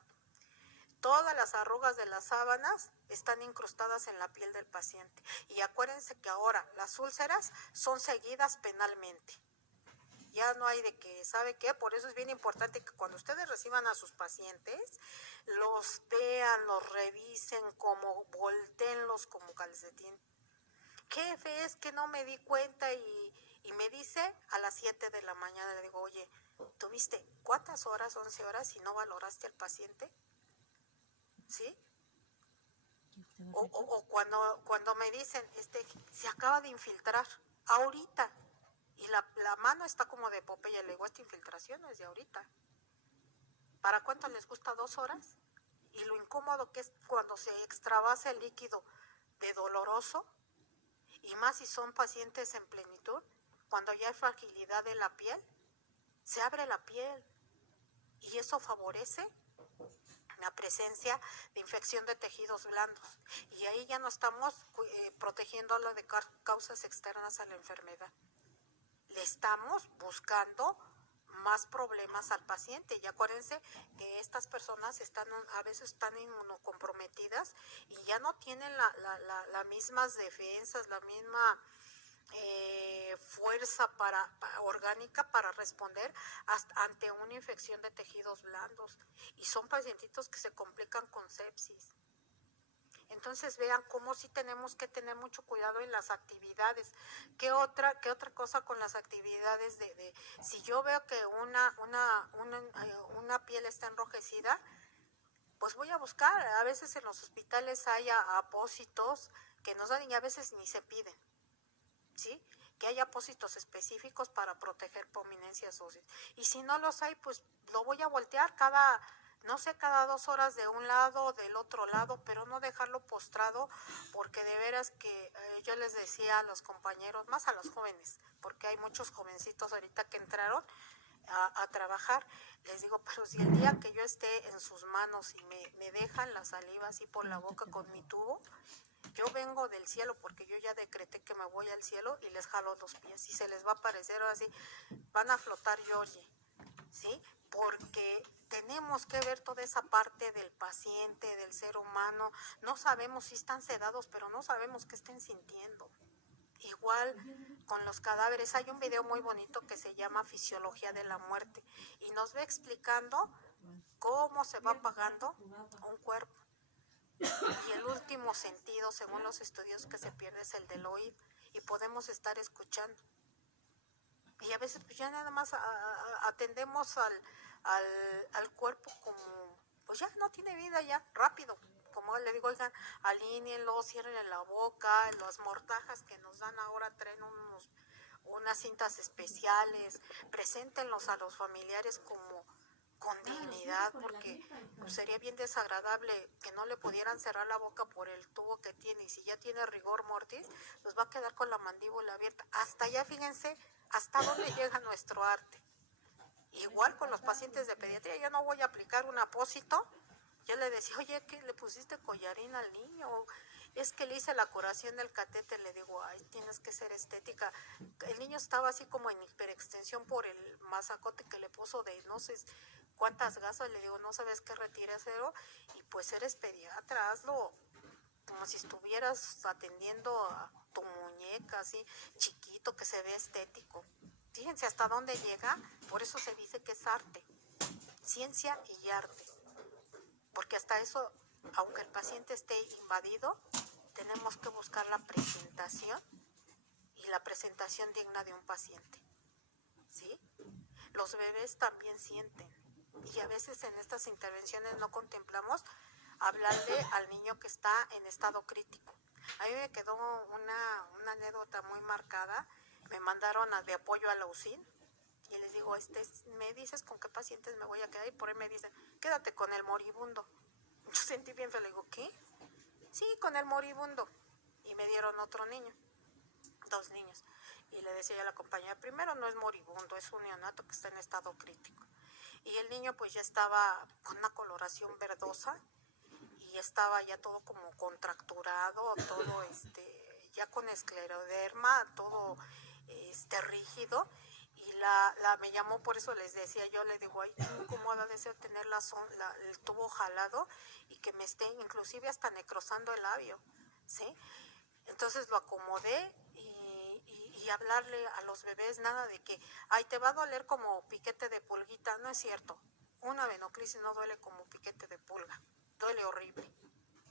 Todas las arrugas de las sábanas están incrustadas en la piel del paciente. Y acuérdense que ahora las úlceras son seguidas penalmente. Ya no hay de que, ¿sabe qué? Por eso es bien importante que cuando ustedes reciban a sus pacientes, los vean, los revisen, como volteenlos como calcetín. Jefe, es que no me di cuenta, y me dice a las 7 de la mañana, le digo, oye, ¿tuviste cuántas horas, 11 horas, y no valoraste al paciente? ¿Sí? O cuando me dicen, se acaba de infiltrar, ahorita, y la mano está como de Popeye, le digo, esta infiltración es de ahorita. ¿Para cuánto les gusta 2 horas? Y lo incómodo que es cuando se extravasa el líquido de doloroso, y más si son pacientes en plenitud, cuando ya hay fragilidad de la piel, se abre la piel, y eso favorece la presencia de infección de tejidos blandos, y ahí ya no estamos protegiéndolo de causas externas a la enfermedad. Le estamos buscando más problemas al paciente, y acuérdense que estas personas a veces están inmunocomprometidas y ya no tienen las mismas defensas, la misma fuerza orgánica para responder ante una infección de tejidos blandos, y son pacientitos que se complican con sepsis. Entonces vean cómo sí tenemos que tener mucho cuidado en las actividades. ¿Qué otra cosa con las actividades de si yo veo que una piel está enrojecida, pues voy a buscar? A veces en los hospitales hay apósitos que nos dan y a veces ni se piden, ¿sí? Que hay apósitos específicos para proteger prominencias óseas. Y si no los hay, pues lo voy a voltear no sé, cada 2 horas de un lado o del otro lado, pero no dejarlo postrado, porque de veras que yo les decía a los compañeros, más a los jóvenes, porque hay muchos jovencitos ahorita que entraron a trabajar, les digo, pero si el día que yo esté en sus manos y me dejan la saliva así por la boca con mi tubo, yo vengo del cielo, porque yo ya decreté que me voy al cielo y les jalo los pies y se les va a aparecer ahora sí, van a flotar Georgie, ¿sí? Porque tenemos que ver toda esa parte del paciente, del ser humano. No sabemos si están sedados, pero no sabemos qué estén sintiendo. Igual con los cadáveres, hay un video muy bonito que se llama Fisiología de la Muerte y nos va explicando cómo se va apagando un cuerpo. Y el último sentido, según los estudios que se pierde, es el del oído y podemos estar escuchando. Y a veces pues ya nada más atendemos al cuerpo como, pues ya no tiene vida, ya, rápido. Como le digo, oigan, alíñenlo, cierren la boca, las mortajas que nos dan ahora traen unas cintas especiales, preséntenlos a los familiares como con dignidad, porque pues, sería bien desagradable que no le pudieran cerrar la boca por el tubo que tiene, y si ya tiene rigor mortis, pues va a quedar con la mandíbula abierta. Hasta allá, fíjense, hasta dónde llega nuestro arte. Igual con los pacientes de pediatría, yo no voy a aplicar un apósito. Yo le decía, oye, ¿qué le pusiste collarín al niño? Es que le hice la curación del catéter. Le digo, ay, tienes que ser estética. El niño estaba así como en hiperextensión por el masacote que le puso de no sé cuántas gasas. Le digo, no sabes qué, retira cero. Y pues eres pediatra, hazlo como si estuvieras atendiendo a tu muñeca, así chiquito, que se ve estético. Fíjense hasta dónde llega. Por eso se dice que es arte, ciencia y arte. Porque hasta eso, aunque el paciente esté invadido, tenemos que buscar la presentación y la presentación digna de un paciente, ¿sí? Los bebés también sienten y a veces en estas intervenciones no contemplamos hablarle al niño que está en estado crítico. A mí me quedó una anécdota muy marcada. Me mandaron de apoyo a la UCIN y les digo, me dices con qué pacientes me voy a quedar, y por ahí me dicen, quédate con el moribundo. Yo sentí bien feo, le digo, ¿qué? Sí, con el moribundo. Y me dieron otro niño, 2 niños. Y le decía a la compañera, primero no es moribundo, es un neonato que está en estado crítico. Y el niño pues ya estaba con una coloración verdosa y estaba ya todo como contracturado, todo ya con escleroderma, todo rígido. Y me llamó, por eso les decía, yo le digo, ay, qué incómoda de ser tener el tubo jalado y que me esté inclusive hasta necrosando el labio, ¿sí? Entonces lo acomodé y hablarle a los bebés, nada de que, ay, te va a doler como piquete de pulguita. No es cierto, una venoclisis no duele como piquete de pulga, duele horrible.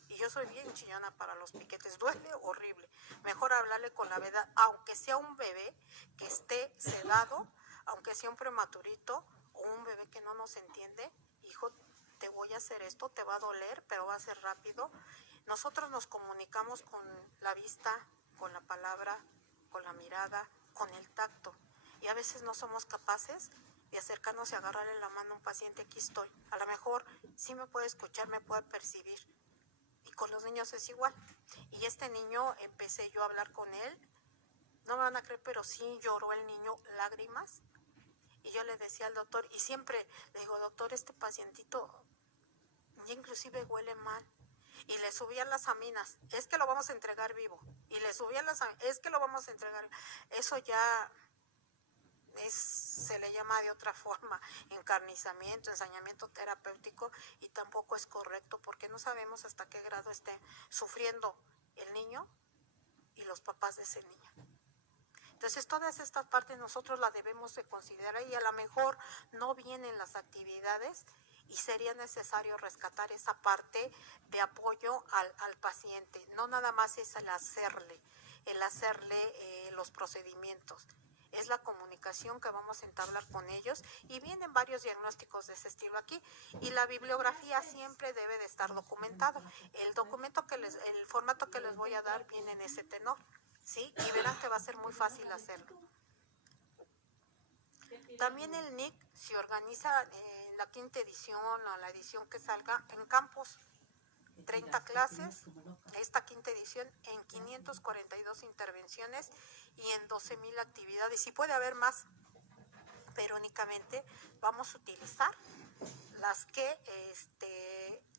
Y yo soy bien chillona para los piquetes, duele horrible. Mejor hablarle con la verdad, aunque sea un bebé que esté sedado, aunque sea un prematurito o un bebé que no nos entiende, hijo, te voy a hacer esto, te va a doler, pero va a ser rápido. Nosotros nos comunicamos con la vista, con la palabra, con la mirada, con el tacto. Y a veces no somos capaces de acercarnos y agarrarle la mano a un paciente, aquí estoy. A lo mejor sí me puede escuchar, me puede percibir. Y con los niños es igual. Y este niño, empecé yo a hablar con él, no me van a creer, pero sí lloró el niño, lágrimas. Y yo le decía al doctor, y siempre le digo, doctor, este pacientito ya inclusive huele mal. Y le subían las aminas, es que lo vamos a entregar vivo. Y le subían las aminas, es que lo vamos a entregar. Eso ya se le llama de otra forma encarnizamiento, ensañamiento terapéutico, y tampoco es correcto porque no sabemos hasta qué grado esté sufriendo el niño y los papás de ese niño. Entonces todas estas partes nosotros las debemos de considerar, y a lo mejor no vienen las actividades y sería necesario rescatar esa parte de apoyo al paciente. No nada más es el hacerle los procedimientos. Es la comunicación que vamos a entablar con ellos y vienen varios diagnósticos de ese estilo aquí y la bibliografía siempre debe de estar documentado. El formato que les voy a dar viene en ese tenor, ¿sí? Y verán que va a ser muy fácil hacerlo. También el NIC se organiza en la quinta edición o la edición que salga en campos. 30 clases, esta quinta edición en 542 intervenciones y en 12,000 actividades. Y puede haber más, pero únicamente vamos a utilizar las que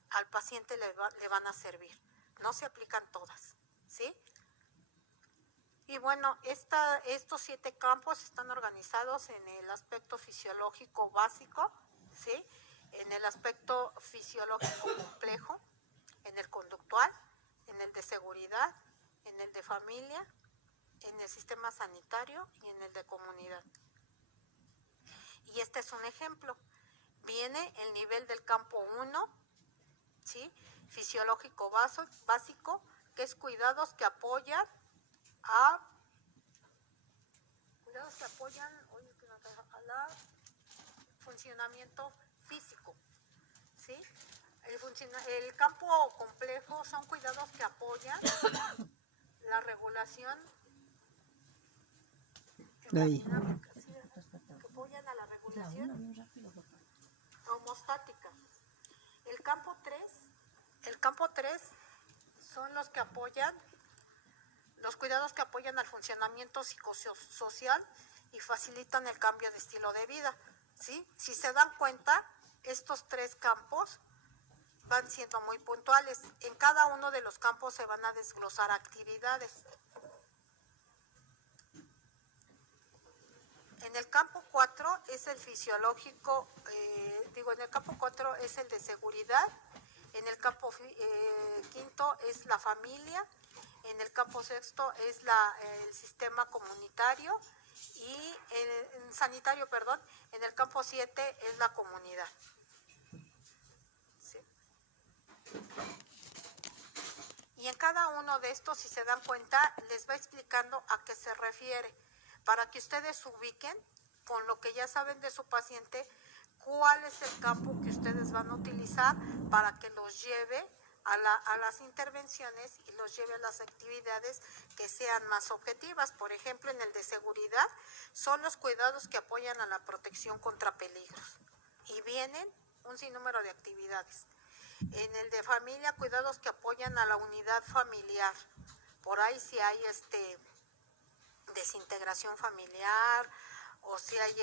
al paciente le van a servir. No se aplican todas, ¿sí? Y bueno, estos 7 campos están organizados en el aspecto fisiológico básico, ¿sí? En el aspecto fisiológico complejo, en el conductual, en el de seguridad, en el de familia, en el sistema sanitario y en el de comunidad. Y este es un ejemplo. Viene el nivel del campo 1, ¿sí? Fisiológico básico, que es cuidados que apoyan al funcionamiento físico, ¿sí? El campo complejo son cuidados que apoyan la regulación hemodinámica, ¿sí? Que apoyan a la regulación homostática. El campo 3 son los que apoyan, los cuidados que apoyan al funcionamiento psicosocial y facilitan el cambio de estilo de vida, ¿sí? Si se dan cuenta, estos 3 campos van siendo muy puntuales. En cada uno de los campos se van a desglosar actividades. En el campo 4 es el fisiológico, en el campo 4 es el de seguridad, en el campo 5 es la familia, en el campo 6 es el sistema comunitario y sanitario, en el campo 7 es la comunidad. ¿Sí? Y en cada uno de estos, si se dan cuenta, les va explicando a qué se refiere, para que ustedes ubiquen con lo que ya saben de su paciente, cuál es el campo que ustedes van a utilizar para que los lleve a las intervenciones y los lleve a las actividades que sean más objetivas. Por ejemplo, en el de seguridad son los cuidados que apoyan a la protección contra peligros y vienen un sinnúmero de actividades. En el de familia, cuidados que apoyan a la unidad familiar. Por ahí si hay desintegración familiar o si hay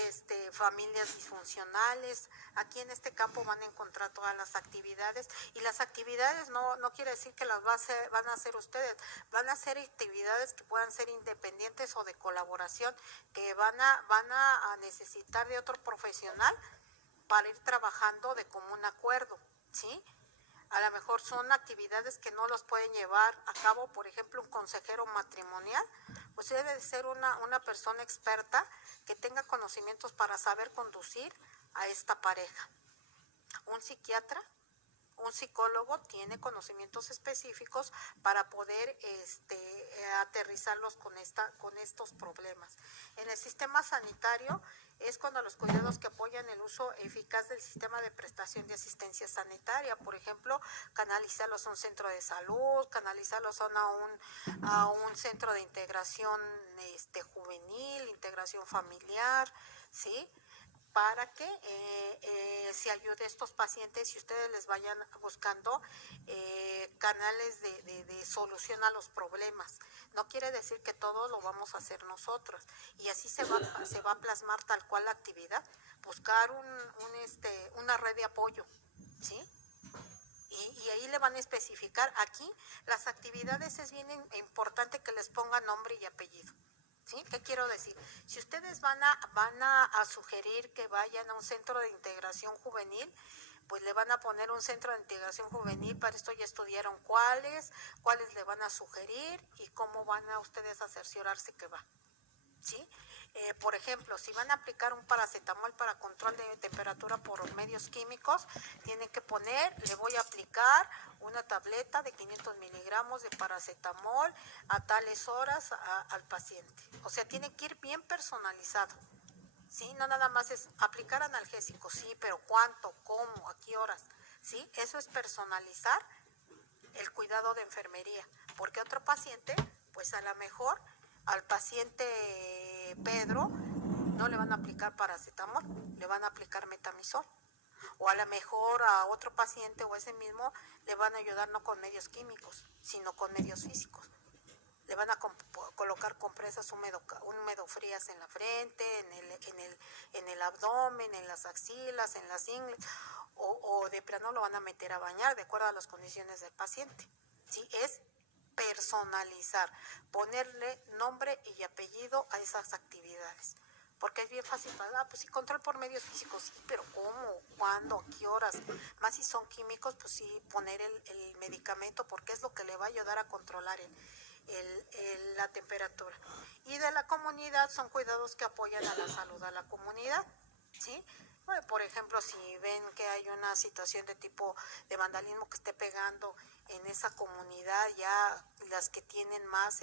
familias disfuncionales. Aquí en este campo van a encontrar todas las actividades y las actividades no quiere decir que las van a hacer ustedes, van a ser actividades que puedan ser independientes o de colaboración, que van a necesitar de otro profesional para ir trabajando de común acuerdo, ¿sí? A lo mejor son actividades que no los pueden llevar a cabo, por ejemplo, un consejero matrimonial, pues debe de ser una persona experta que tenga conocimientos para saber conducir a esta pareja. Un psiquiatra, un psicólogo tiene conocimientos específicos para poder aterrizarlos con estos problemas. En el sistema sanitario es cuando los cuidados que apoyan el uso eficaz del sistema de prestación de asistencia sanitaria, por ejemplo, canalizarlos a un centro de salud, canalizarlos a un centro de integración juvenil, integración familiar, ¿sí? Para que se ayude a estos pacientes y ustedes les vayan buscando canales de solución a los problemas. No quiere decir que todo lo vamos a hacer nosotros y así se va a plasmar tal cual la actividad, buscar una red de apoyo, ¿sí? Y ahí le van a especificar. Aquí las actividades es bien importante que les pongan nombre y apellido. ¿Sí? ¿Qué quiero decir? Si ustedes van a sugerir que vayan a un centro de integración juvenil, pues le van a poner un centro de integración juvenil. Para esto ya estudiaron cuáles le van a sugerir y cómo van a ustedes a cerciorarse que va, ¿sí? Por ejemplo, si van a aplicar un paracetamol para control de temperatura por medios químicos, tienen que poner, le voy a aplicar una tableta de 500 miligramos de paracetamol a tales horas al paciente. O sea, tiene que ir bien personalizado. ¿Sí? No nada más es aplicar analgésicos, sí, pero ¿cuánto? ¿Cómo? ¿A qué horas? ¿Sí? Eso es personalizar el cuidado de enfermería, porque otro paciente, pues a lo mejor al paciente Pedro no le van a aplicar paracetamol, le van a aplicar metamizol, o a lo mejor a otro paciente o ese mismo le van a ayudar no con medios químicos, sino con medios físicos. Le van a colocar compresas húmedo frías en la frente, en el abdomen, en las axilas, en las ingles, o de plano lo van a meter a bañar de acuerdo a las condiciones del paciente. ¿Sí? Es personalizar, ponerle nombre y apellido a esas actividades. Porque es bien fácil, pues sí, control por medios físicos, sí, pero ¿cómo? ¿Cuándo? ¿A qué horas? Más si son químicos, pues sí, poner el medicamento, porque es lo que le va a ayudar a controlar la temperatura. Y de la comunidad son cuidados que apoyan a la salud a la comunidad, ¿sí? Bueno, por ejemplo, si ven que hay una situación de tipo de vandalismo que esté pegando en esa comunidad, ya las que tienen más,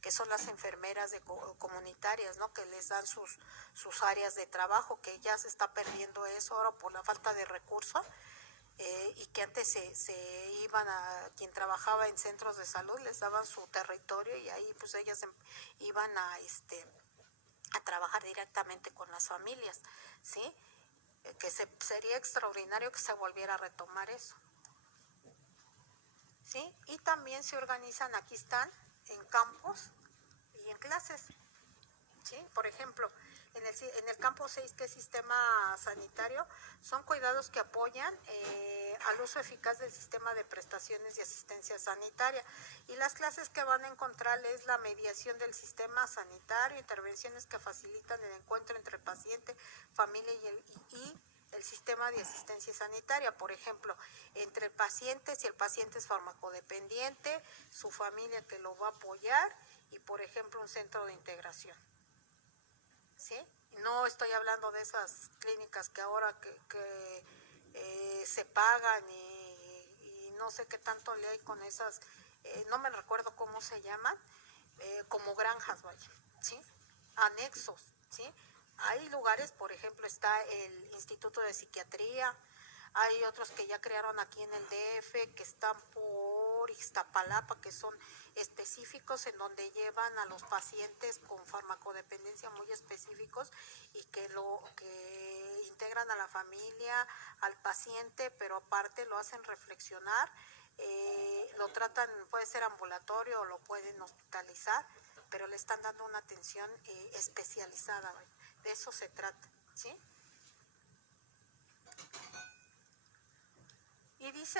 que son las enfermeras comunitarias, ¿no? Que les dan sus áreas de trabajo, que ya se está perdiendo eso ahora por la falta de recursos. Y que antes se iban a quien trabajaba en centros de salud, les daban su territorio y ahí pues ellas iban a trabajar directamente con las familias, ¿sí? Que sería extraordinario que se volviera a retomar eso, ¿sí? Y también se organizan, aquí están, en campos y en clases, ¿sí? Por ejemplo, en el campo 6, que es sistema sanitario, son cuidados que apoyan al uso eficaz del sistema de prestaciones y asistencia sanitaria. Y las clases que van a encontrar es la mediación del sistema sanitario, intervenciones que facilitan el encuentro entre el paciente, familia y el sistema de asistencia sanitaria. Por ejemplo, entre el paciente, si el paciente es farmacodependiente, su familia que lo va a apoyar y, por ejemplo, un centro de integración. ¿Sí? No estoy hablando de esas clínicas que ahora se pagan y no sé qué tanto le hay con esas, no me recuerdo cómo se llaman, como granjas, vaya, ¿sí? Anexos, ¿sí? Hay lugares, por ejemplo, está el Instituto de Psiquiatría, hay otros que ya crearon aquí en el DF, que están por Iztapalapa, que son específicos en donde llevan a los pacientes con farmacodependencia muy específicos y que integran a la familia, al paciente, pero aparte lo hacen reflexionar, lo tratan, puede ser ambulatorio o lo pueden hospitalizar, pero le están dando una atención especializada, de eso se trata, ¿sí? Y dice,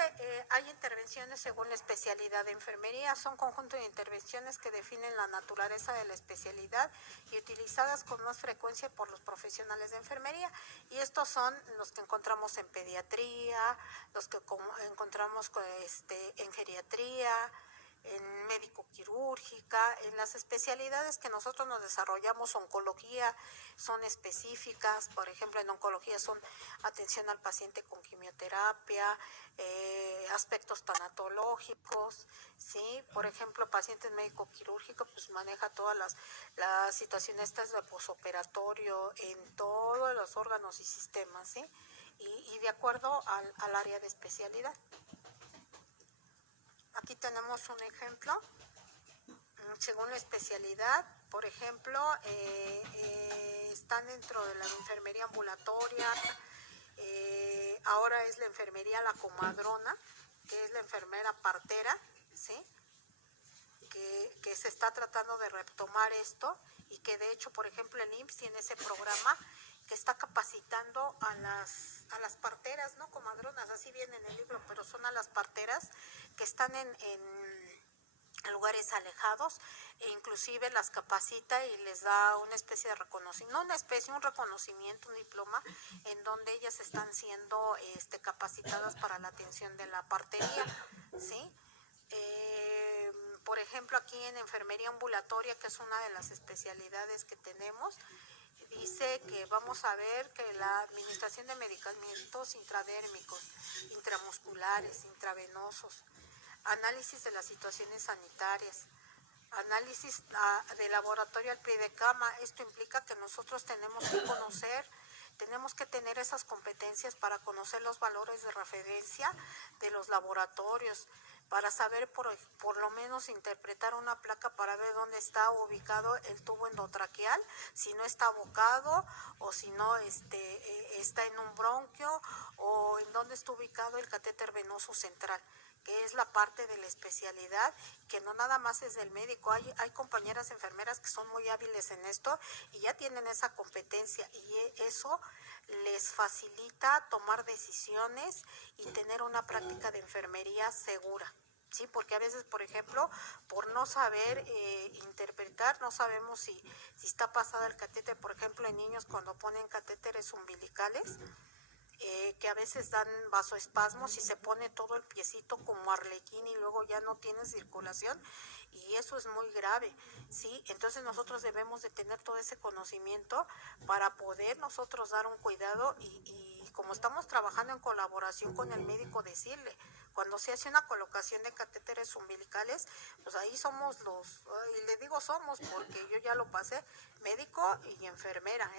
hay intervenciones según la especialidad de enfermería, son conjuntos de intervenciones que definen la naturaleza de la especialidad y utilizadas con más frecuencia por los profesionales de enfermería. Y estos son los que encontramos en pediatría, los que encontramos en geriatría, en médico-quirúrgica, en las especialidades que nosotros nos desarrollamos, oncología, son específicas, por ejemplo, en oncología son atención al paciente con quimioterapia, aspectos tanatológicos, ¿sí? Por ejemplo, pacientes médico-quirúrgicos, pues maneja todas las situaciones de posoperatorio en todos los órganos y sistemas, ¿sí? Y de acuerdo al área de especialidad. Aquí tenemos un ejemplo, según la especialidad, por ejemplo, están dentro de la enfermería ambulatoria, ahora es la enfermería la comadrona, que es la enfermera partera, ¿sí? Que se está tratando de retomar esto y que de hecho, por ejemplo, el IMSS tiene ese programa que está capacitando a las parteras, ¿no? Comadronas, así viene en el libro, pero son a las parteras que están en lugares alejados e inclusive las capacita y les da una especie de reconocimiento, no una especie, un reconocimiento, un diploma en donde ellas están siendo capacitadas para la atención de la partería, ¿sí? por ejemplo, aquí en enfermería ambulatoria, que es una de las especialidades que tenemos, dice que vamos a ver que la administración de medicamentos intradérmicos, intramusculares, intravenosos, análisis de las situaciones sanitarias, análisis de laboratorio al pie de cama. Esto implica que nosotros tenemos que conocer, tenemos que tener esas competencias para conocer los valores de referencia de los laboratorios, para saber por lo menos interpretar una placa para ver dónde está ubicado el tubo endotraqueal, si no está abocado o si no está en un bronquio, o en dónde está ubicado el catéter venoso central, que es la parte de la especialidad que no nada más es del médico. Hay compañeras enfermeras que son muy hábiles en esto y ya tienen esa competencia, y eso les facilita tomar decisiones y tener una práctica de enfermería segura. Sí, porque a veces, por ejemplo, por no saber interpretar, no sabemos si está pasado el catéter, por ejemplo, en niños cuando ponen catéteres umbilicales, que a veces dan vasoespasmos y se pone todo el piecito como arlequín y luego ya no tiene circulación, y eso es muy grave, ¿sí? Entonces nosotros debemos de tener todo ese conocimiento para poder nosotros dar un cuidado, y como estamos trabajando en colaboración con el médico, decirle, cuando se hace una colocación de catéteres umbilicales, pues ahí somos y le digo somos porque yo ya lo pasé, médico y enfermera,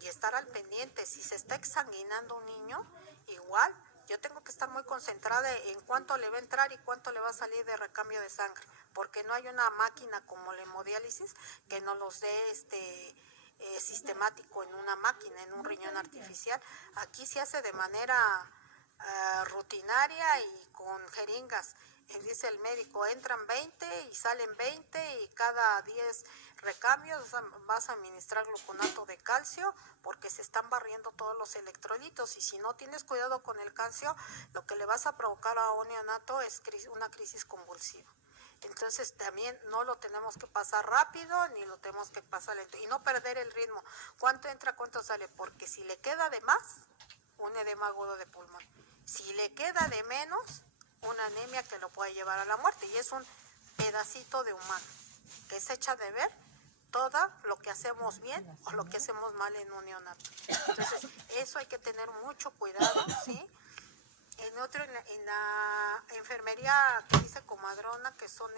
y estar al pendiente. Si se está exsanguinando un niño, igual yo tengo que estar muy concentrada en cuánto le va a entrar y cuánto le va a salir de recambio de sangre, porque no hay una máquina como la hemodiálisis que nos los dé sistemático en una máquina, en un riñón artificial. Aquí se hace de manera rutinaria y con jeringas. Dice el médico, entran 20 y salen 20, y cada 10 recambios vas a administrar gluconato de calcio, porque se están barriendo todos los electrolitos, y si no tienes cuidado con el calcio, lo que le vas a provocar a un neonato es una crisis convulsiva. Entonces también no lo tenemos que pasar rápido ni lo tenemos que pasar lento, y no perder el ritmo. ¿Cuánto entra, cuánto sale? Porque si le queda de más, un edema agudo de pulmón. Si le queda de menos, una anemia que lo puede llevar a la muerte, y es un pedacito de humano que se echa de ver todo lo que hacemos bien o lo que hacemos mal en un neonato. Entonces eso hay que tener mucho cuidado, ¿sí? En la enfermería que dice comadrona, que son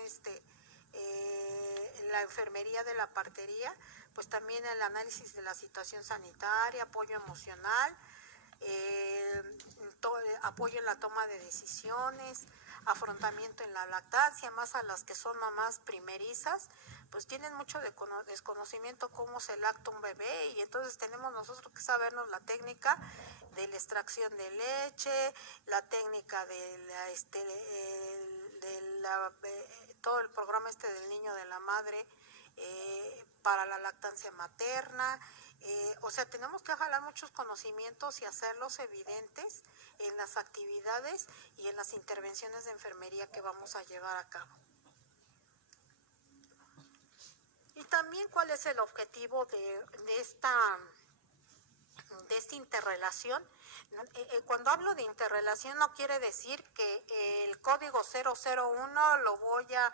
la enfermería de la partería, pues también el análisis de la situación sanitaria, apoyo emocional, apoyo en la toma de decisiones, afrontamiento en la lactancia, más a las que son mamás primerizas, pues tienen mucho desconocimiento cómo se lacta un bebé, y entonces tenemos nosotros que sabernos la técnica de la extracción de leche, la técnica todo el programa del niño de la madre, para la lactancia materna. O sea, tenemos que jalar muchos conocimientos y hacerlos evidentes en las actividades y en las intervenciones de enfermería que vamos a llevar a cabo. Y también, ¿cuál es el objetivo de esta interrelación? Cuando hablo de interrelación, no quiere decir que el código 001 lo voy a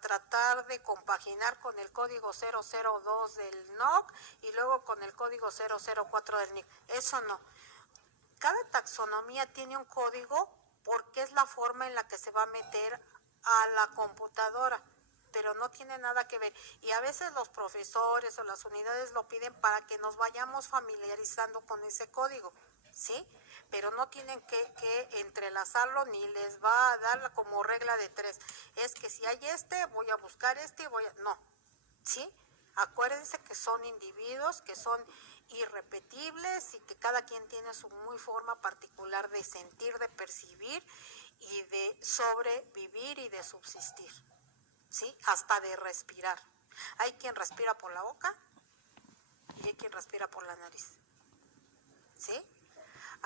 tratar de compaginar con el código 002 del NOC y luego con el código 004 del NIC. Eso no. Cada taxonomía tiene un código porque es la forma en la que se va a meter a la computadora, pero no tiene nada que ver. Y a veces los profesores o las unidades lo piden para que nos vayamos familiarizando con ese código, ¿sí? Pero no tienen que entrelazarlo, ni les va a dar como regla de 3. Es que si hay voy a buscar y no, ¿sí? Acuérdense que son individuos, que son irrepetibles y que cada quien tiene su muy forma particular de sentir, de percibir y de sobrevivir y de subsistir, ¿sí? Hasta de respirar. Hay quien respira por la boca y hay quien respira por la nariz, ¿sí?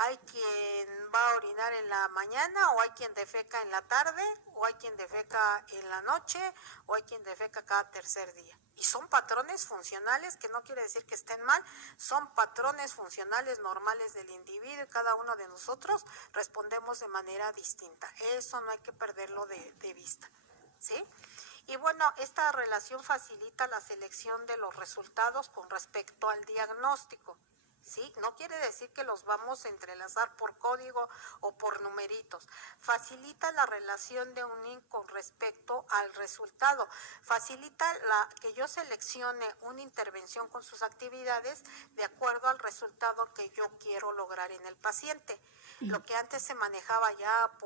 Hay quien va a orinar en la mañana, o hay quien defeca en la tarde, o hay quien defeca en la noche, o hay quien defeca cada tercer día. Y son patrones funcionales, que no quiere decir que estén mal, son patrones funcionales normales del individuo, y cada uno de nosotros respondemos de manera distinta. Eso no hay que perderlo de vista, ¿sí? Y bueno, esta relación facilita la selección de los resultados con respecto al diagnóstico. ¿Sí? No quiere decir que los vamos a entrelazar por código o por numeritos. Facilita la relación de un INC con respecto al resultado. Facilita que yo seleccione una intervención con sus actividades de acuerdo al resultado que yo quiero lograr en el paciente. Lo que antes se manejaba ya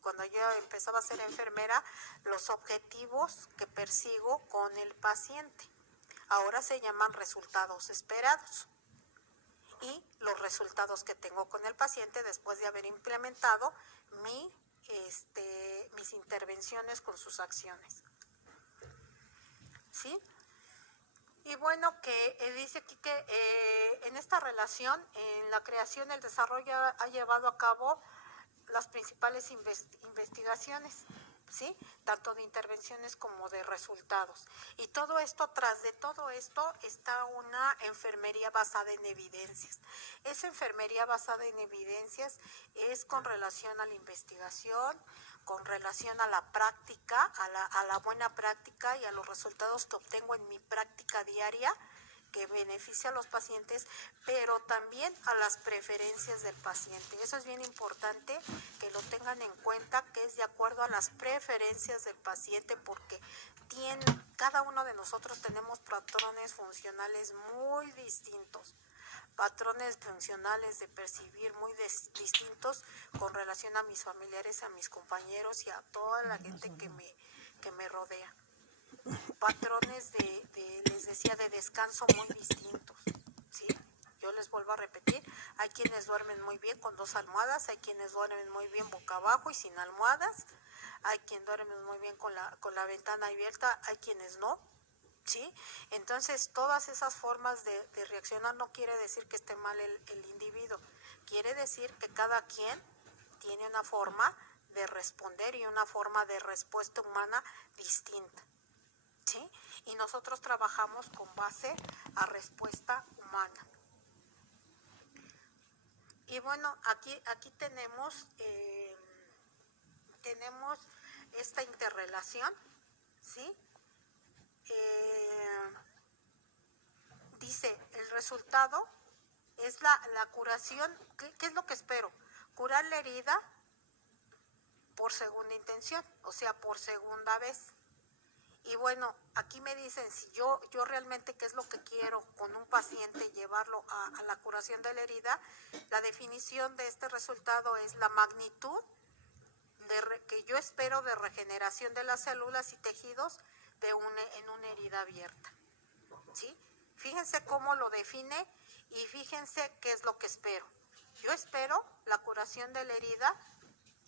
cuando yo empezaba a ser enfermera, los objetivos que persigo con el paciente. Ahora se llaman resultados esperados. Y los resultados que tengo con el paciente después de haber implementado mis intervenciones con sus acciones. ¿Sí? Y bueno, que dice aquí que en esta relación, en la creación, el desarrollo ha llevado a cabo las principales investigaciones, ¿sí? Tanto de intervenciones como de resultados. Y todo esto, tras de todo esto, está una enfermería basada en evidencias. Esa enfermería basada en evidencias es con relación a la investigación, con relación a la práctica, a la buena práctica y a los resultados que obtengo en mi práctica diaria, que beneficia a los pacientes, pero también a las preferencias del paciente. Eso es bien importante que lo tengan en cuenta, que es de acuerdo a las preferencias del paciente, porque cada uno de nosotros tenemos patrones funcionales muy distintos, patrones funcionales de percibir muy distintos con relación a mis familiares, a mis compañeros y a toda la gente que me rodea. Patrones les decía, de descanso muy distintos, ¿sí? Yo les vuelvo a repetir, hay quienes duermen muy bien con 2 almohadas, hay quienes duermen muy bien boca abajo y sin almohadas, hay quienes duermen muy bien con la ventana abierta, hay quienes no, ¿sí? Entonces, todas esas formas de reaccionar no quiere decir que esté mal el individuo, quiere decir que cada quien tiene una forma de responder y una forma de respuesta humana distinta. ¿Sí? Y nosotros trabajamos con base a respuesta humana. Y bueno, aquí tenemos esta interrelación, ¿sí? Dice, el resultado es la curación. ¿Qué es lo que espero? Curar la herida por segunda intención, o sea, por segunda vez. Y bueno, aquí me dicen si yo realmente qué es lo que quiero con un paciente, llevarlo a la curación de la herida. La definición de este resultado es la magnitud que yo espero de regeneración de las células y tejidos en una herida abierta. ¿Sí? Fíjense cómo lo define y fíjense qué es lo que espero. Yo espero la curación de la herida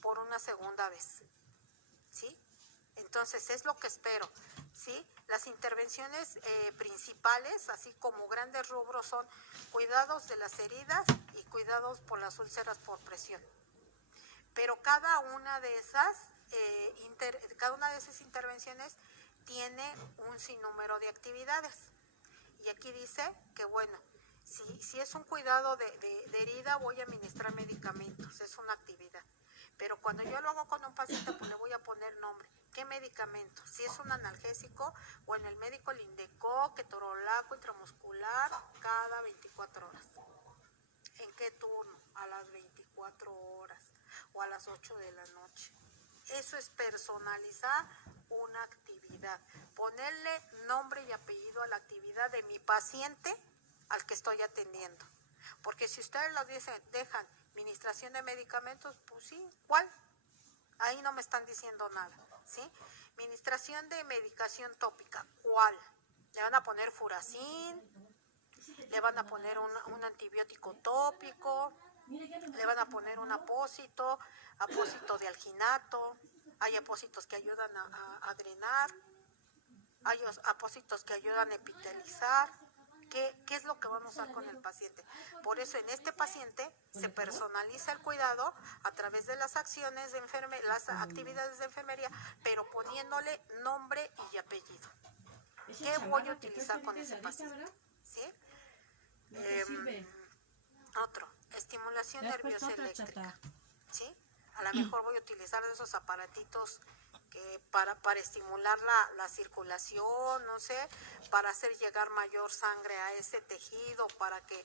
por una segunda vez. ¿Sí? Entonces, es lo que espero, ¿sí? Las intervenciones principales, así como grandes rubros, son cuidados de las heridas y cuidados por las úlceras por presión. Pero cada una de esas intervenciones tiene un sinnúmero de actividades. Y aquí dice que, bueno, si es un cuidado de herida, voy a administrar medicamentos, es una actividad. Pero cuando yo lo hago con un paciente, pues le voy a poner nombre. ¿Qué medicamento? Si es un analgésico, bueno, el médico le indicó ketorolaco intramuscular cada 24 horas. ¿En qué turno? A las 24 horas o a las 8 de la noche. Eso es personalizar una actividad. Ponerle nombre y apellido a la actividad de mi paciente al que estoy atendiendo. Porque si ustedes lo dejan administración de medicamentos, pues sí, ¿cuál? Ahí no me están diciendo nada, ¿sí? Administración de medicación tópica, ¿cuál? Le van a poner furacin, le van a poner un antibiótico tópico, le van a poner un apósito de alginato, hay apósitos que ayudan a drenar, hay apósitos que ayudan a epitelizar. ¿Qué es lo que vamos a hacer con el paciente? Por eso en este paciente se personaliza el cuidado a través de las acciones de las actividades de enfermería, pero poniéndole nombre y apellido. ¿Qué voy a utilizar con ese paciente? ¿Sí? Otro, estimulación nerviosa eléctrica. ¿Sí? A lo mejor voy a utilizar de esos aparatitos para estimular la circulación, no sé, para hacer llegar mayor sangre a ese tejido, para que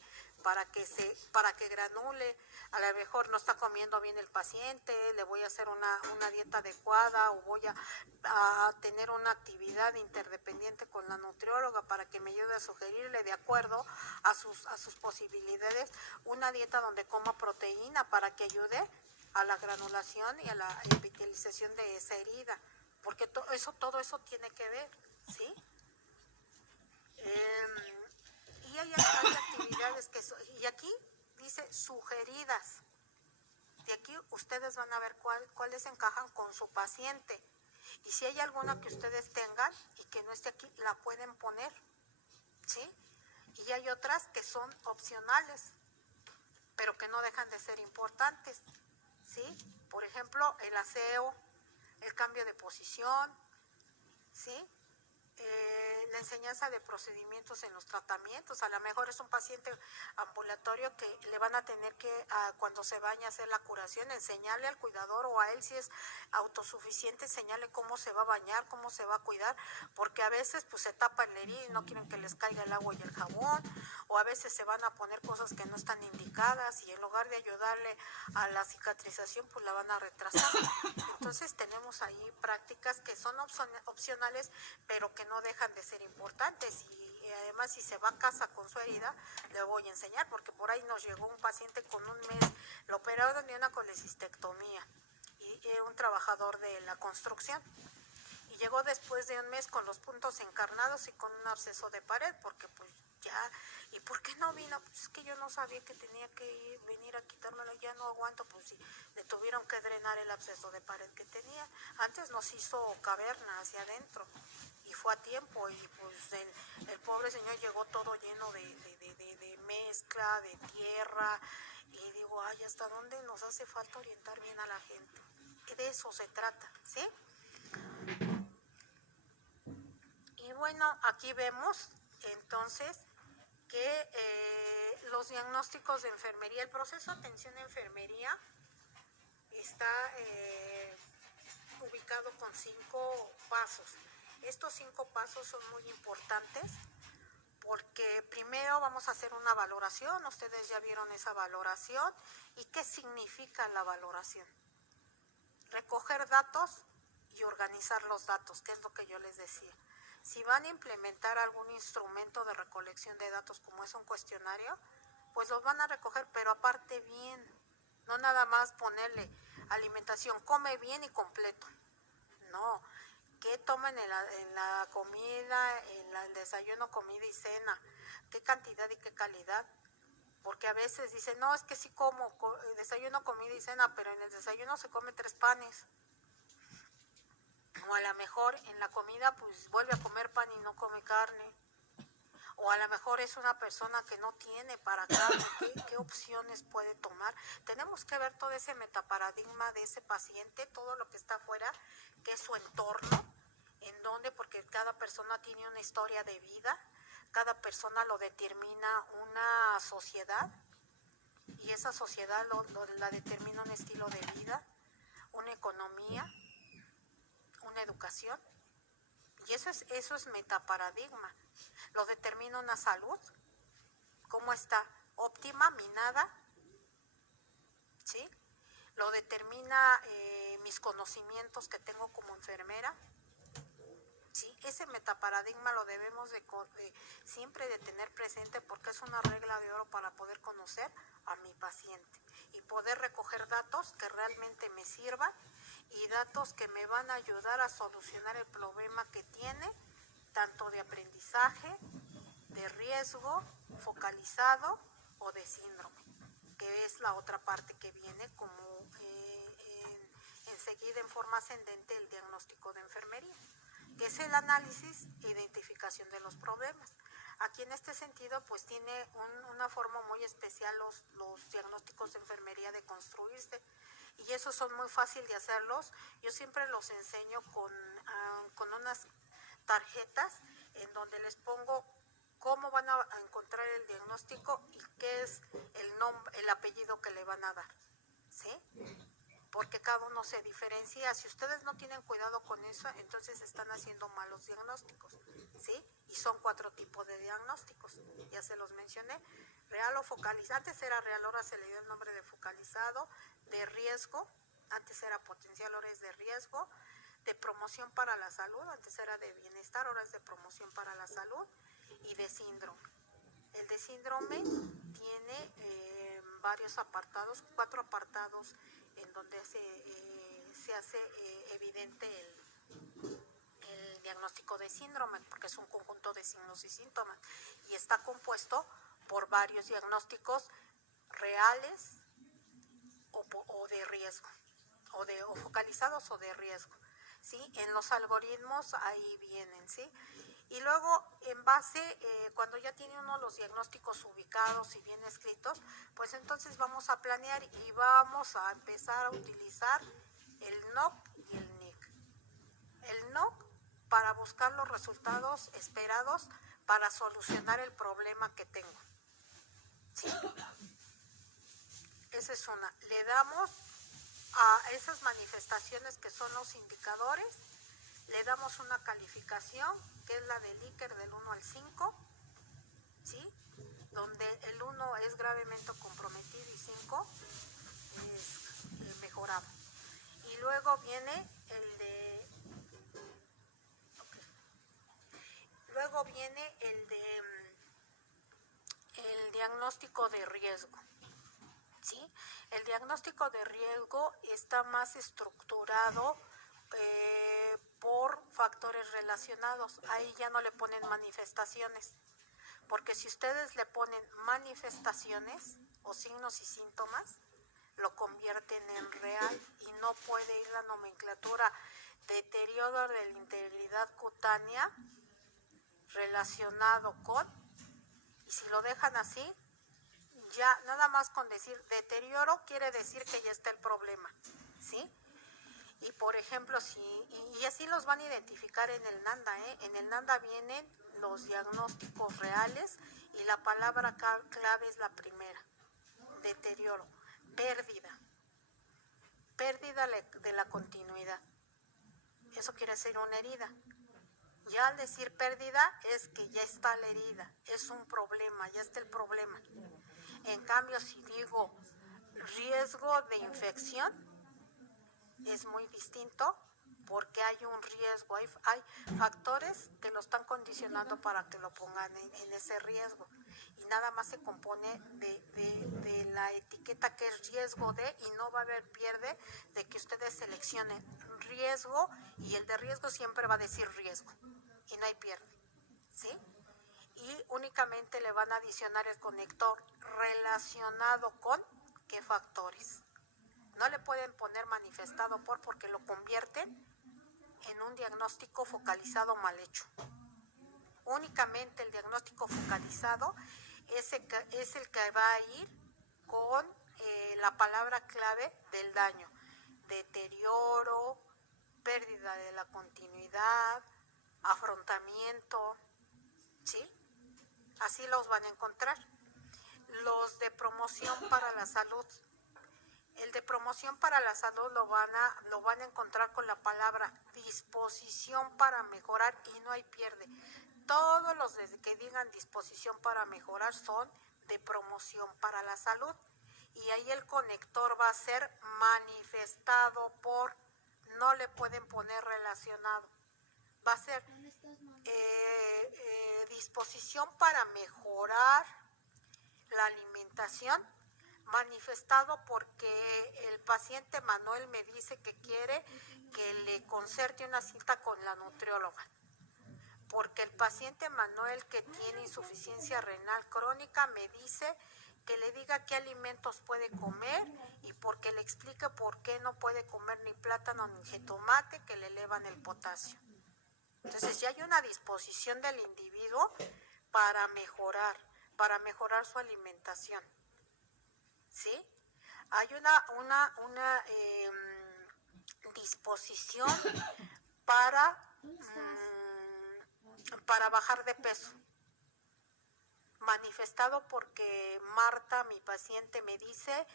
granule. A lo mejor no está comiendo bien el paciente, le voy a hacer una dieta adecuada o voy a tener una actividad interdependiente con la nutrióloga para que me ayude a sugerirle de acuerdo a sus posibilidades una dieta donde coma proteína para que ayude a la granulación y a la epitelización de esa herida, porque todo eso tiene que ver, ¿sí? Y hay actividades y aquí dice sugeridas. De aquí ustedes van a ver cuáles encajan con su paciente. Y si hay alguna que ustedes tengan y que no esté aquí, la pueden poner, ¿sí? Y hay otras que son opcionales, pero que no dejan de ser importantes, ¿sí? Por ejemplo, el aseo, el cambio de posición, ¿sí? La enseñanza de procedimientos en los tratamientos. A lo mejor es un paciente ambulatorio que le van a tener que, cuando se baña, hacer la curación, enseñarle al cuidador o a él, si es autosuficiente, enseñarle cómo se va a bañar, cómo se va a cuidar, porque a veces pues se tapan la herida y no quieren que les caiga el agua y el jabón, o a veces se van a poner cosas que no están indicadas y en lugar de ayudarle a la cicatrización pues la van a retrasar. Entonces tenemos ahí prácticas que son opcionales, pero que no dejan de ser importantes. Y además, si se va a casa con su herida, le voy a enseñar, porque por ahí nos llegó un paciente con un mes, lo operaron de una colecistectomía, y un trabajador de la construcción, y llegó después de un mes con los puntos encarnados y con un absceso de pared, porque pues ya, ¿y por qué no vino? Pues es que yo no sabía que tenía que venir a quitármelo, ya no aguanto, pues sí, le tuvieron que drenar el absceso de pared que tenía. Antes nos hizo caverna hacia adentro y fue a tiempo, y pues el pobre señor llegó todo lleno de mezcla, de tierra, y digo, ay, ¿hasta dónde nos hace falta orientar bien a la gente? De eso se trata, ¿sí? Y bueno, aquí vemos entonces que los diagnósticos de enfermería, el proceso de atención de enfermería está ubicado con 5 pasos. Estos 5 pasos son muy importantes porque primero vamos a hacer una valoración. Ustedes ya vieron esa valoración. ¿Y qué significa la valoración? Recoger datos y organizar los datos, que es lo que yo les decía. Si van a implementar algún instrumento de recolección de datos como es un cuestionario, pues los van a recoger, pero aparte bien, no nada más ponerle alimentación, come bien y completo. No, ¿qué toman en la comida, en el desayuno, comida y cena? ¿Qué cantidad y qué calidad? Porque a veces dicen, no, es que sí como desayuno, comida y cena, pero en el desayuno se come 3 panes. O a lo mejor en la comida pues vuelve a comer pan y no come carne. O a lo mejor es una persona que no tiene para carne. ¿Qué opciones puede tomar? Tenemos que ver todo ese metaparadigma de ese paciente, todo lo que está afuera, que es su entorno, en donde, porque cada persona tiene una historia de vida, cada persona lo determina una sociedad, y esa sociedad la determina un estilo de vida, una economía, una educación, y eso es metaparadigma. Lo determina una salud, cómo está, óptima, minada, ¿sí? Lo determina mis conocimientos que tengo como enfermera, ¿sí? Ese metaparadigma lo debemos siempre de tener presente, porque es una regla de oro para poder conocer a mi paciente y poder recoger datos que realmente me sirvan y datos que me van a ayudar a solucionar el problema que tiene, tanto de aprendizaje, de riesgo, focalizado o de síndrome, que es la otra parte que viene como enseguida en forma ascendente el diagnóstico de enfermería, que es el análisis e identificación de los problemas. Aquí en este sentido pues tiene una forma muy especial los diagnósticos de enfermería de construirse, y esos son muy fáciles de hacerlos. Yo siempre los enseño con unas tarjetas en donde les pongo cómo van a encontrar el diagnóstico y qué es el apellido que le van a dar, ¿sí? porque cada uno se diferencia. Si ustedes no tienen cuidado con eso, entonces están haciendo malos diagnósticos, ¿sí? Y son 4 tipos de diagnósticos, ya se los mencioné. Real o focalizado, antes era real, ahora se le dio el nombre de focalizado, de riesgo, antes era potencial, ahora es de riesgo, de promoción para la salud, antes era de bienestar, ahora es de promoción para la salud, y de síndrome. El de síndrome tiene varios apartados, 4 apartados en donde se hace evidente el diagnóstico de síndrome, porque es un conjunto de signos y síntomas, y está compuesto por varios diagnósticos reales o de riesgo, o focalizados o de riesgo, ¿sí? En los algoritmos ahí vienen, ¿sí? Y luego, en base, cuando ya tiene uno los diagnósticos ubicados y bien escritos, pues entonces vamos a planear y vamos a empezar a utilizar el NOC y el NIC. El NOC para buscar los resultados esperados para solucionar el problema que tengo, ¿sí? Esa es una. Le damos a esas manifestaciones que son los indicadores, le damos una calificación, que es la del Likert del 1 al 5, ¿sí? Donde el 1 es gravemente comprometido y 5 es mejorado. Y luego viene el de... Okay. Luego viene el diagnóstico de riesgo, ¿sí? El diagnóstico de riesgo está más estructurado por factores relacionados. Ahí ya no le ponen manifestaciones, porque si ustedes le ponen manifestaciones o signos y síntomas, lo convierten en real y no puede ir la nomenclatura deterioro de la integridad cutánea relacionado con, y si lo dejan así, ya nada más con decir deterioro quiere decir que ya está el problema, ¿sí? Y por ejemplo, y así los van a identificar en el NANDA, ¿eh? En el NANDA vienen los diagnósticos reales y la palabra clave es la primera, deterioro, pérdida de la continuidad. Eso quiere decir una herida. Ya al decir pérdida es que ya está la herida, es un problema, ya está el problema. En cambio, si digo riesgo de infección, es muy distinto porque hay un riesgo, hay factores que lo están condicionando para que lo pongan en ese riesgo. Y nada más se compone de la etiqueta que es riesgo de, y no va a haber pierde de que ustedes seleccionen riesgo, y el de riesgo siempre va a decir riesgo y no hay pierde, ¿sí? Y únicamente le van a adicionar el conector relacionado con qué factores. No le pueden poner manifestado porque lo convierten en un diagnóstico focalizado mal hecho. Únicamente el diagnóstico focalizado es el que va a ir con la palabra clave del daño: deterioro, pérdida de la continuidad, afrontamiento, ¿sí? Así los van a encontrar. Los de promoción para la salud. El de promoción para la salud lo van a encontrar con la palabra disposición para mejorar y no hay pierde. Todos los que digan disposición para mejorar son de promoción para la salud. Y ahí el conector va a ser manifestado por, no le pueden poner relacionado. Va a ser disposición para mejorar la alimentación, manifestado porque el paciente Manuel me dice que quiere que le concerte una cita con la nutrióloga, porque el paciente Manuel, que tiene insuficiencia renal crónica, me dice que le diga qué alimentos puede comer, y porque le explique por qué no puede comer ni plátano ni jitomate, que le elevan el potasio. Entonces ya hay una disposición del individuo para mejorar su alimentación, ¿sí? Hay una disposición para bajar de peso, manifestado porque Marta, mi paciente, me dice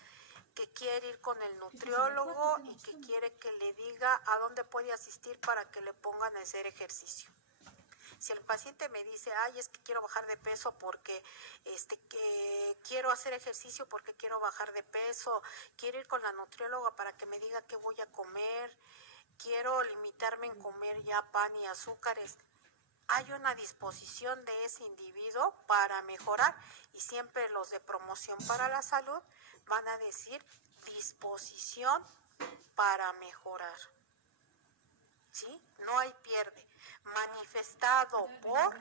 que quiere ir con el nutriólogo y que quiere que le diga a dónde puede asistir para que le pongan a hacer ejercicio. Si el paciente me dice, ay, es que quiero bajar de peso porque que quiero hacer ejercicio porque quiero bajar de peso, quiero ir con la nutrióloga para que me diga qué voy a comer, quiero limitarme en comer ya pan y azúcares, hay una disposición de ese individuo para mejorar, y siempre los de promoción para la salud van a decir disposición para mejorar. ¿Sí? No hay pierde. Manifestado por...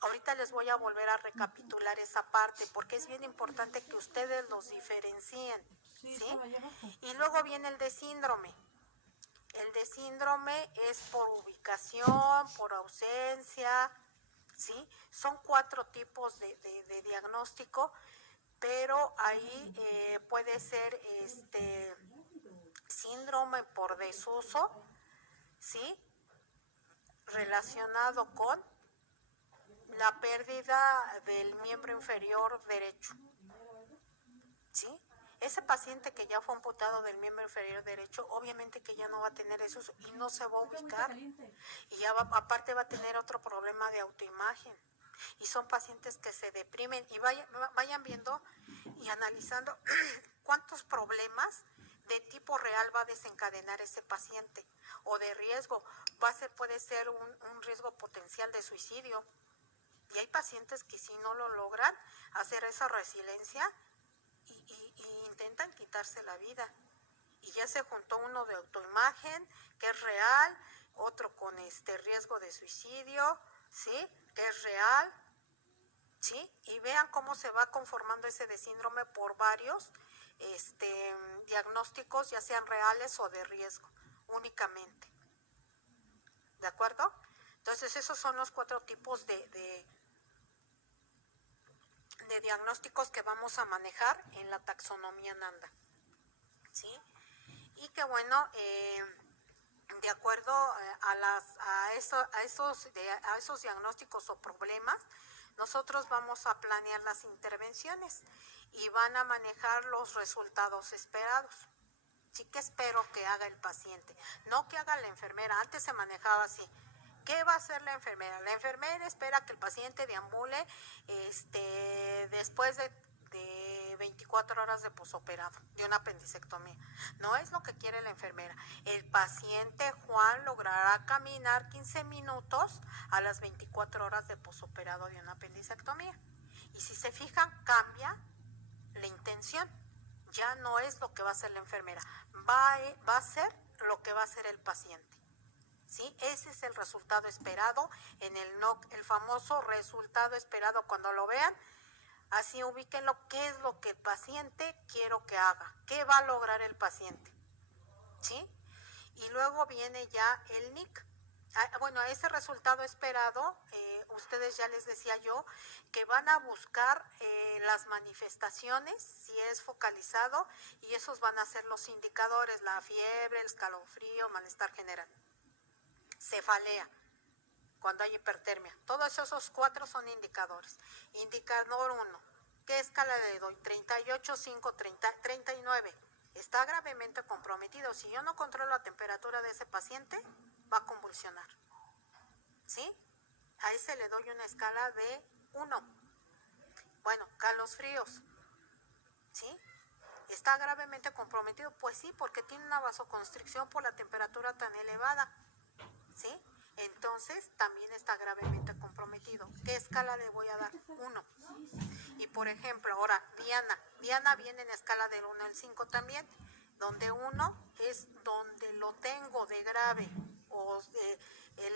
Ahorita les voy a volver a recapitular esa parte porque es bien importante que ustedes los diferencien. ¿Sí? Y luego viene el de síndrome. El de síndrome es por ubicación, por ausencia, ¿sí? Son 4 tipos de diagnóstico, pero ahí puede ser síndrome por desuso, ¿sí? Relacionado con la pérdida del miembro inferior derecho, ¿sí? Ese paciente que ya fue amputado del miembro inferior derecho, obviamente que ya no va a tener eso y no se va a ubicar. Y ya aparte va a tener otro problema de autoimagen. Y son pacientes que se deprimen. Y vayan viendo y analizando cuántos problemas de tipo real va a desencadenar ese paciente. O de riesgo. Puede ser un riesgo potencial de suicidio. Y hay pacientes que si no lo logran hacer esa resiliencia, y intentan quitarse la vida. Y ya se juntó uno de autoimagen, que es real, otro con riesgo de suicidio, ¿sí? Que es real, ¿sí? Y vean cómo se va conformando ese de síndrome por varios diagnósticos, ya sean reales o de riesgo, únicamente. ¿De acuerdo? Entonces esos son los 4 tipos de diagnósticos que vamos a manejar en la taxonomía Nanda, ¿sí? Y que bueno, de acuerdo a esos diagnósticos o problemas, nosotros vamos a planear las intervenciones y van a manejar los resultados esperados. Sí, que espero que haga el paciente, no que haga la enfermera. Antes se manejaba así. ¿Qué va a hacer la enfermera? La enfermera espera que el paciente deambule después de 24 horas de posoperado, de una apendicectomía. No es lo que quiere la enfermera. El paciente Juan logrará caminar 15 minutos a las 24 horas de posoperado de una apendicectomía. Y si se fijan, cambia la intención. Ya no es lo que va a hacer la enfermera, va a ser lo que va a hacer el paciente. ¿Sí? Ese es el resultado esperado en el NOC, el famoso resultado esperado. Cuando lo vean, así ubíquenlo, qué es lo que el paciente quiero que haga, qué va a lograr el paciente. ¿Sí? Y luego viene ya el NIC. Bueno, ese resultado esperado, ustedes ya les decía yo, que van a buscar las manifestaciones, si es focalizado, y esos van a ser los indicadores, la fiebre, el escalofrío, malestar general. Cefalea, cuando hay hipertermia. Todos esos 4 son indicadores. Indicador 1, ¿qué escala le doy? 38, 5, 30, 39. Está gravemente comprometido. Si yo no controlo la temperatura de ese paciente, va a convulsionar. ¿Sí? A ese le doy una escala de 1. Bueno, calosfríos. ¿Sí? ¿Está gravemente comprometido? Pues sí, porque tiene una vasoconstricción por la temperatura tan elevada. ¿Sí? Entonces también está gravemente comprometido. ¿Qué escala le voy a dar? 1. Y por ejemplo, ahora Diana viene en escala del 1 al 5 también, donde 1 es donde lo tengo de grave o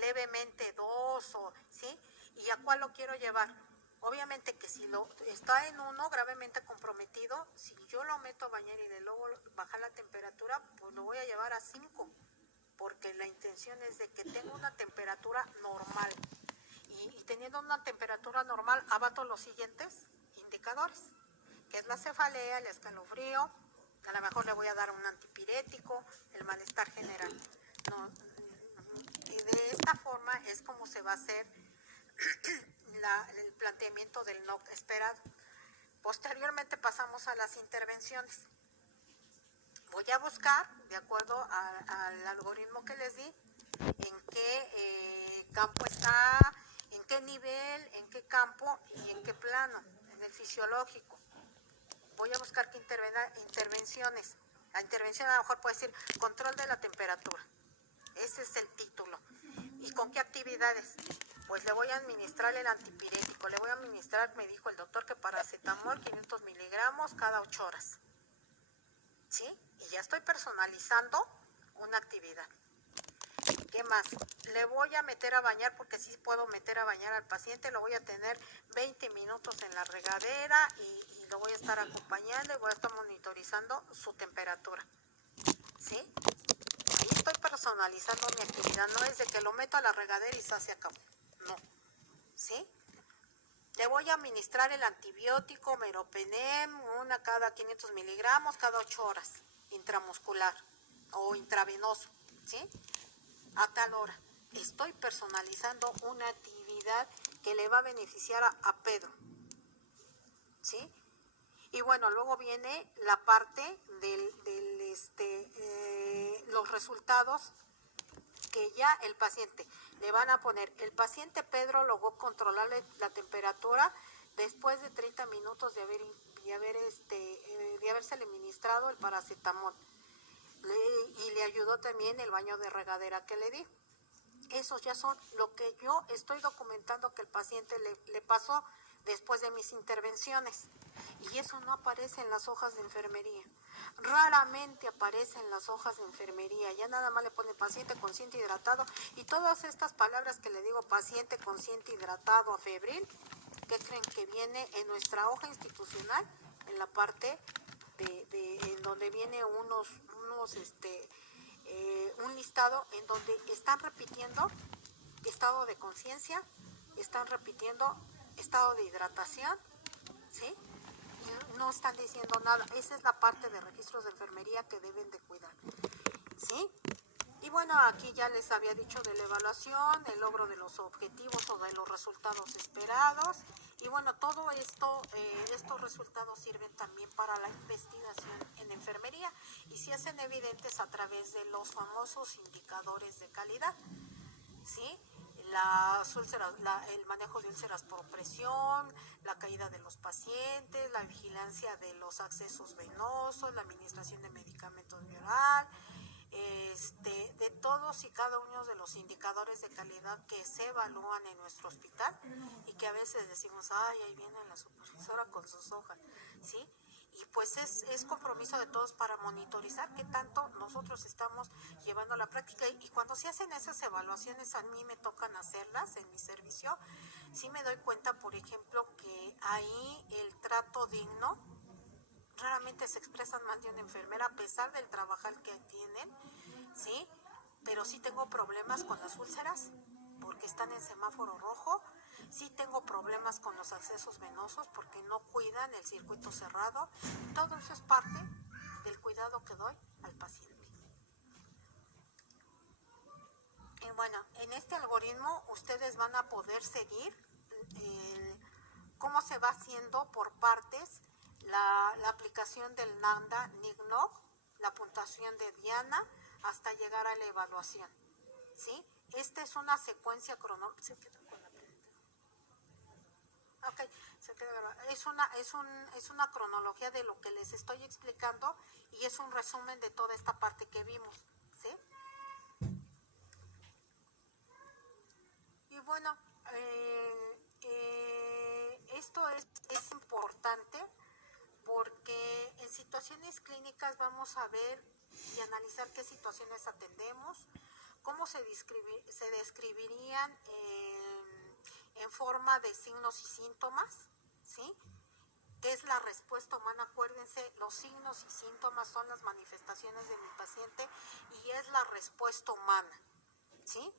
levemente 2, ¿sí? ¿Y a cuál lo quiero llevar? Obviamente que si está en 1 gravemente comprometido, si yo lo meto a bañar y de luego bajar la temperatura, pues lo voy a llevar a 5. Porque la intención es de que tenga una temperatura normal. Y teniendo una temperatura normal, abato los siguientes indicadores, que es la cefalea, el escalofrío, a lo mejor le voy a dar un antipirético, el malestar general. No, y de esta forma es como se va a hacer el planteamiento del NOC esperado. Posteriormente pasamos a las intervenciones. Voy a buscar, de acuerdo al algoritmo que les di, en qué campo está, en qué nivel, en qué campo y en qué plano, en el fisiológico. Voy a buscar qué intervenciones. La intervención a lo mejor puede decir control de la temperatura. Ese es el título. ¿Y con qué actividades? Pues le voy a administrar el antipirético. Le voy a administrar, me dijo el doctor, que paracetamol 500 miligramos cada 8 horas. ¿Sí? Y ya estoy personalizando una actividad. ¿Qué más? Le voy a meter a bañar, porque sí puedo meter a bañar al paciente. Lo voy a tener 20 minutos en la regadera y lo voy a estar acompañando y voy a estar monitorizando su temperatura. ¿Sí? Ahí estoy personalizando mi actividad. No es de que lo meto a la regadera y se acabó. No. ¿Sí? Le voy a administrar el antibiótico meropenem, una cada 500 miligramos, cada 8 horas, intramuscular o intravenoso, ¿sí? A tal hora. Estoy personalizando una actividad que le va a beneficiar a Pedro, ¿sí? Y bueno, luego viene la parte los resultados que ya el paciente le van a poner. El paciente Pedro logró controlarle la temperatura después de 30 minutos de haberse administrado el paracetamol. Y le ayudó también el baño de regadera que le di. Esos ya son lo que yo estoy documentando que el paciente le pasó después de mis intervenciones. Y eso no aparece en las hojas de enfermería. Raramente aparece en las hojas de enfermería. Ya nada más le pone paciente consciente hidratado. Y todas estas palabras que le digo, paciente consciente hidratado a febril, ¿qué creen que viene en nuestra hoja institucional? En la parte en donde viene un listado en donde están repitiendo estado de conciencia, están repitiendo estado de hidratación, ¿sí? Y no están diciendo nada. Esa es la parte de registros de enfermería que deben de cuidar, ¿sí? Y bueno, aquí ya les había dicho de la evaluación, el logro de los objetivos o de los resultados esperados. Y bueno, todo esto, estos resultados sirven también para la investigación en enfermería y se hacen evidentes a través de los famosos indicadores de calidad, ¿sí? Las úlceras, el manejo de úlceras por presión, la caída de los pacientes, la vigilancia de los accesos venosos, la administración de medicamentos de oral, de todos y cada uno de los indicadores de calidad que se evalúan en nuestro hospital y que a veces decimos, ay, ahí viene la supervisora con sus hojas, ¿sí? Y pues es compromiso de todos para monitorizar qué tanto nosotros estamos llevando a la práctica. Y cuando se hacen esas evaluaciones, a mí me tocan hacerlas en mi servicio, sí me doy cuenta, por ejemplo, que ahí el trato digno raramente se expresan mal de una enfermera a pesar del trabajar que tienen, ¿sí? Pero sí tengo problemas con las úlceras porque están en semáforo rojo. Sí tengo problemas con los accesos venosos porque no cuidan el circuito cerrado. Todo eso es parte del cuidado que doy al paciente. Y bueno, en este algoritmo ustedes van a poder seguir cómo se va haciendo por partes la aplicación del NANDA-NICNOC, la puntuación de Diana, hasta llegar a la evaluación, ¿sí? Esta es una secuencia cronológica. Okay. Es una cronología de lo que les estoy explicando y es un resumen de toda esta parte que vimos, ¿sí? Y bueno, esto es importante porque en situaciones clínicas vamos a ver y analizar qué situaciones atendemos, cómo se describirían en forma de signos y síntomas, ¿sí? ¿Qué es la respuesta humana? Acuérdense, los signos y síntomas son las manifestaciones de mi paciente y es la respuesta humana, ¿sí?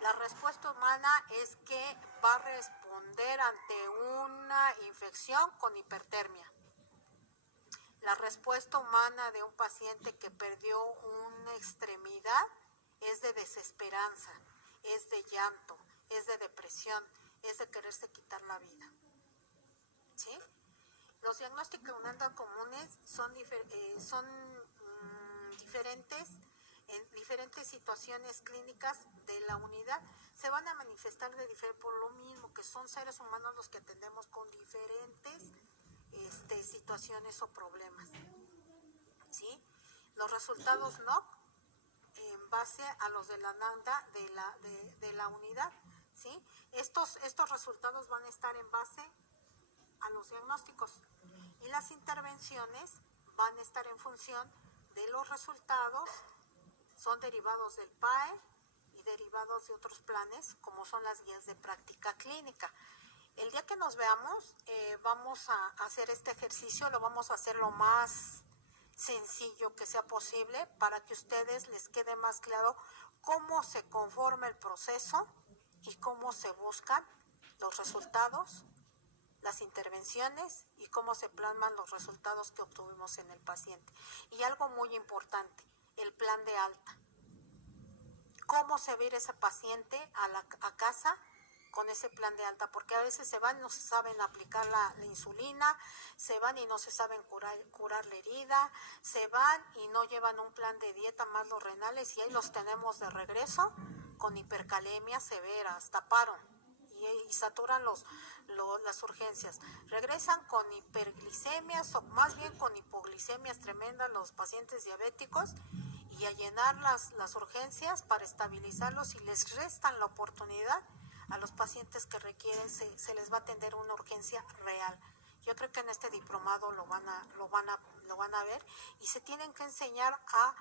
La respuesta humana es que va a responder ante una infección con hipertermia. La respuesta humana de un paciente que perdió una extremidad es de desesperanza, es de llanto, es de depresión, es de quererse quitar la vida, ¿sí? Los diagnósticos NANDA comunes son diferentes en diferentes situaciones clínicas de la unidad. Se van a manifestar por lo mismo que son seres humanos los que atendemos con diferentes situaciones o problemas, ¿sí? Los resultados NOC en base a los de la NANDA de la unidad, ¿sí? Estos resultados van a estar en base a los diagnósticos y las intervenciones van a estar en función de los resultados, son derivados del PAE y derivados de otros planes como son las guías de práctica clínica. El día que nos veamos vamos a hacer este ejercicio, lo vamos a hacer lo más sencillo que sea posible para que a ustedes les quede más claro cómo se conforma el proceso y cómo se buscan los resultados, las intervenciones y cómo se plasman los resultados que obtuvimos en el paciente. Y algo muy importante, el plan de alta. Cómo se va a ir ese paciente a casa con ese plan de alta, porque a veces se van y no se saben aplicar la insulina, se van y no se saben curar la herida, se van y no llevan un plan de dieta más los renales y ahí los tenemos de regreso con hipercalemia severa, hasta paro y saturan las urgencias. Regresan con hiperglicemias o más bien con hipoglicemias tremendas los pacientes diabéticos y a llenar las urgencias para estabilizarlos y les restan la oportunidad a los pacientes que requieren, se les va a atender una urgencia real. Yo creo que en este diplomado lo van a ver y se tienen que enseñar a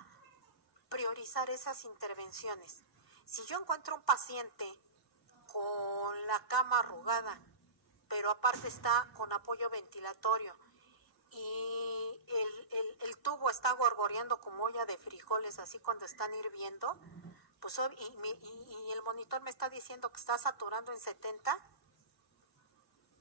priorizar esas intervenciones. Si yo encuentro un paciente con la cama arrugada, pero aparte está con apoyo ventilatorio y el tubo está gorgoreando como olla de frijoles, así cuando están hirviendo, pues y el monitor me está diciendo que está saturando en 70,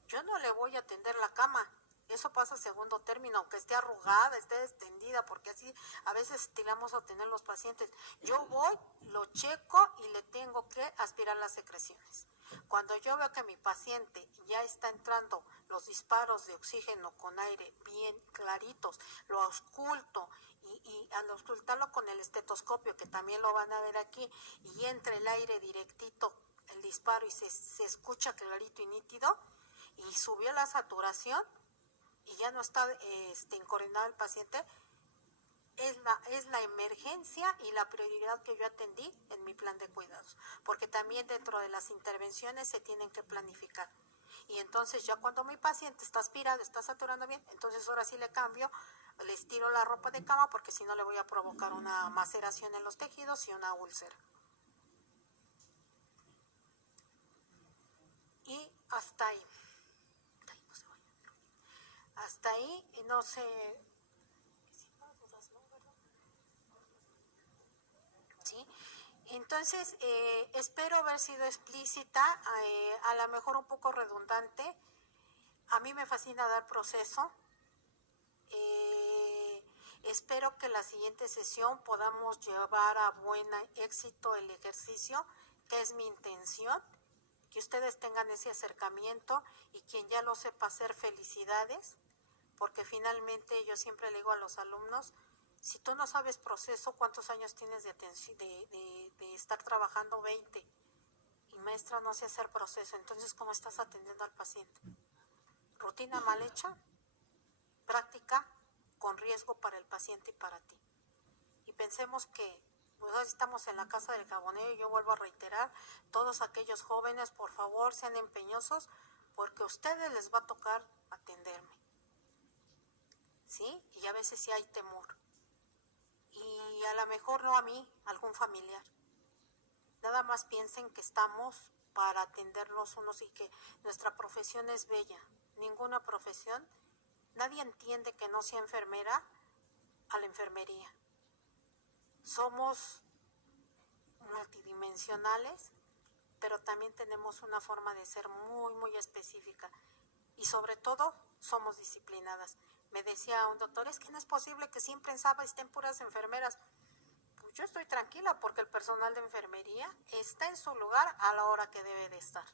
yo no le voy a atender la cama. Eso pasa a segundo término, aunque esté arrugada, esté extendida, porque así a veces tiramos a tener los pacientes. Yo voy, lo checo y le tengo que aspirar las secreciones. Cuando yo veo que mi paciente ya está entrando los disparos de oxígeno con aire bien claritos, lo ausculto y al auscultarlo con el estetoscopio, que también lo van a ver aquí, y entra el aire directito, el disparo y se escucha clarito y nítido, y subió la saturación, y ya no está incoordinado el paciente, es la emergencia y la prioridad que yo atendí en mi plan de cuidados, porque también dentro de las intervenciones se tienen que planificar. Y entonces ya cuando mi paciente está aspirado, está saturando bien, entonces ahora sí le cambio, le estiro la ropa de cama, porque si no le voy a provocar una maceración en los tejidos y una úlcera. Y hasta ahí. Hasta ahí, no sé, ¿sí? Entonces, espero haber sido explícita, a lo mejor un poco redundante. A mí me fascina dar proceso. Espero que la siguiente sesión podamos llevar a buen éxito el ejercicio, que es mi intención, que ustedes tengan ese acercamiento y quien ya lo sepa hacer, felicidades, porque finalmente yo siempre le digo a los alumnos, si tú no sabes proceso, ¿cuántos años tienes de estar trabajando? 20. Y maestra, no sé hacer proceso, entonces ¿cómo estás atendiendo al paciente? Rutina mal hecha, práctica con riesgo para el paciente y para ti. Y pensemos que pues hoy estamos en la casa del jabonero y yo vuelvo a reiterar, todos aquellos jóvenes, por favor, sean empeñosos, porque a ustedes les va a tocar atenderme, ¿sí? Y a veces sí hay temor. Y a lo mejor no a mí, algún familiar. Nada más piensen que estamos para atenderlos unos y que nuestra profesión es bella. Ninguna profesión, nadie entiende que no sea enfermera a la enfermería. Somos multidimensionales, pero también tenemos una forma de ser muy, muy específica. Y sobre todo, somos disciplinadas. Me decía un doctor, es que no es posible que siempre en Saba estén puras enfermeras. Pues yo estoy tranquila porque el personal de enfermería está en su lugar a la hora que debe de estar.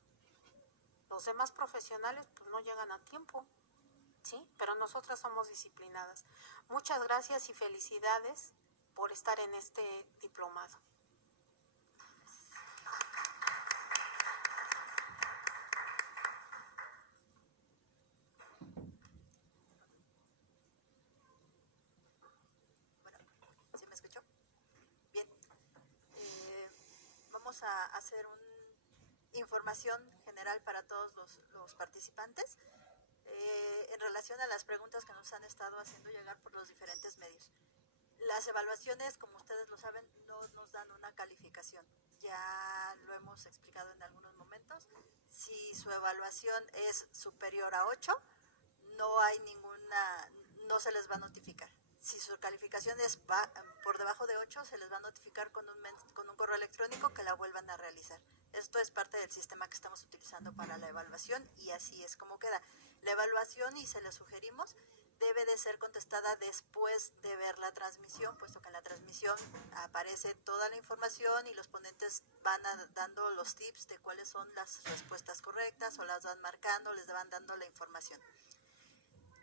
Los demás profesionales pues no llegan a tiempo. ¿sí? Pero nosotras somos disciplinadas. Muchas gracias y felicidades por estar en este diplomado. Bueno, ¿sí me escuchó? Bien. Vamos a hacer una información general para todos los participantes en relación a las preguntas que nos han estado haciendo llegar por los diferentes medios. Las evaluaciones, como ustedes lo saben, no nos dan una calificación. Ya lo hemos explicado en algunos momentos. Si su evaluación es superior a 8, no se les va a notificar. Si su calificación es por debajo de 8, se les va a notificar con un correo electrónico que la vuelvan a realizar. Esto es parte del sistema que estamos utilizando para la evaluación y así es como queda. La evaluación, y se la sugerimos, debe de ser contestada después de ver la transmisión, puesto que en la transmisión aparece toda la información y los ponentes van dando los tips de cuáles son las respuestas correctas o las van marcando, les van dando la información.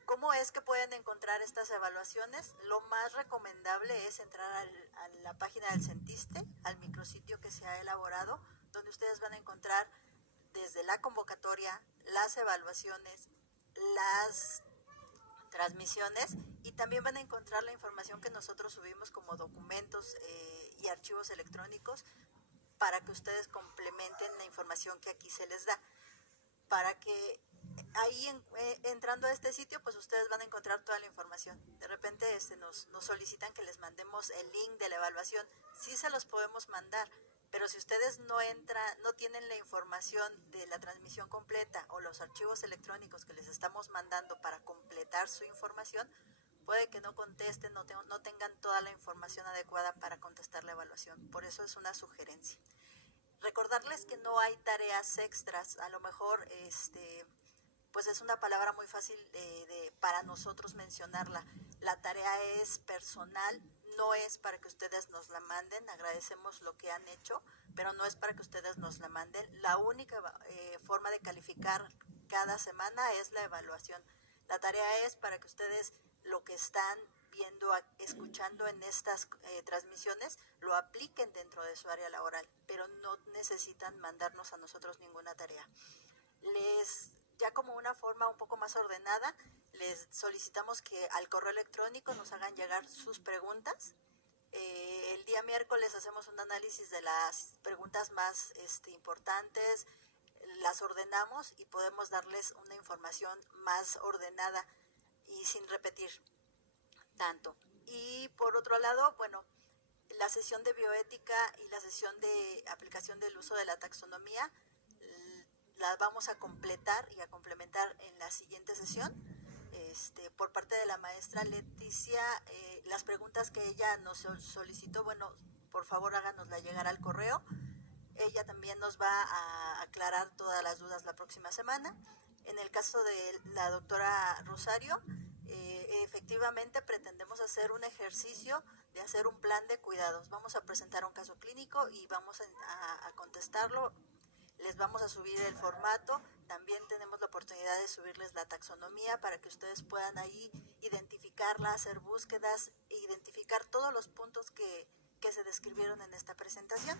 ¿Cómo es que pueden encontrar estas evaluaciones? Lo más recomendable es entrar a la página del Centiste, al micrositio que se ha elaborado, donde ustedes van a encontrar desde la convocatoria, las evaluaciones, las transmisiones, y también van a encontrar la información que nosotros subimos como documentos y archivos electrónicos para que ustedes complementen la información que aquí se les da. Para que ahí entrando a este sitio, pues ustedes van a encontrar toda la información. De repente nos solicitan que les mandemos el link de la evaluación. Sí se los podemos mandar, pero si ustedes no tienen la información de la transmisión completa o los archivos electrónicos que les estamos mandando para completar su información, puede que no contesten, no tengan toda la información adecuada para contestar la evaluación. Por eso es una sugerencia. Recordarles que no hay tareas extras. A lo mejor pues es una palabra muy fácil para nosotros mencionarla. La tarea es personal, no es para que ustedes nos la manden. Agradecemos lo que han hecho, pero no es para que ustedes nos la manden. La única forma de calificar cada semana es la evaluación. La tarea es para que ustedes lo que están viendo, escuchando en estas transmisiones, lo apliquen dentro de su área laboral, pero no necesitan mandarnos a nosotros ninguna tarea. Ya como una forma un poco más ordenada, les solicitamos que al correo electrónico nos hagan llegar sus preguntas. El día miércoles hacemos un análisis de las preguntas más importantes, las ordenamos y podemos darles una información más ordenada y sin repetir tanto. Y por otro lado, bueno, la sesión de bioética y la sesión de aplicación del uso de la taxonomía la vamos a completar y a complementar en la siguiente sesión. Por parte de la maestra Leticia, las preguntas que ella nos solicitó, bueno, por favor háganosla llegar al correo. Ella también nos va a aclarar todas las dudas la próxima semana. En el caso de la doctora Rosario, efectivamente pretendemos hacer un ejercicio de hacer un plan de cuidados. Vamos a presentar un caso clínico y vamos a contestarlo. Les vamos a subir el formato. También tenemos la oportunidad de subirles la taxonomía para que ustedes puedan ahí identificarla, hacer búsquedas e identificar todos los puntos que se describieron en esta presentación.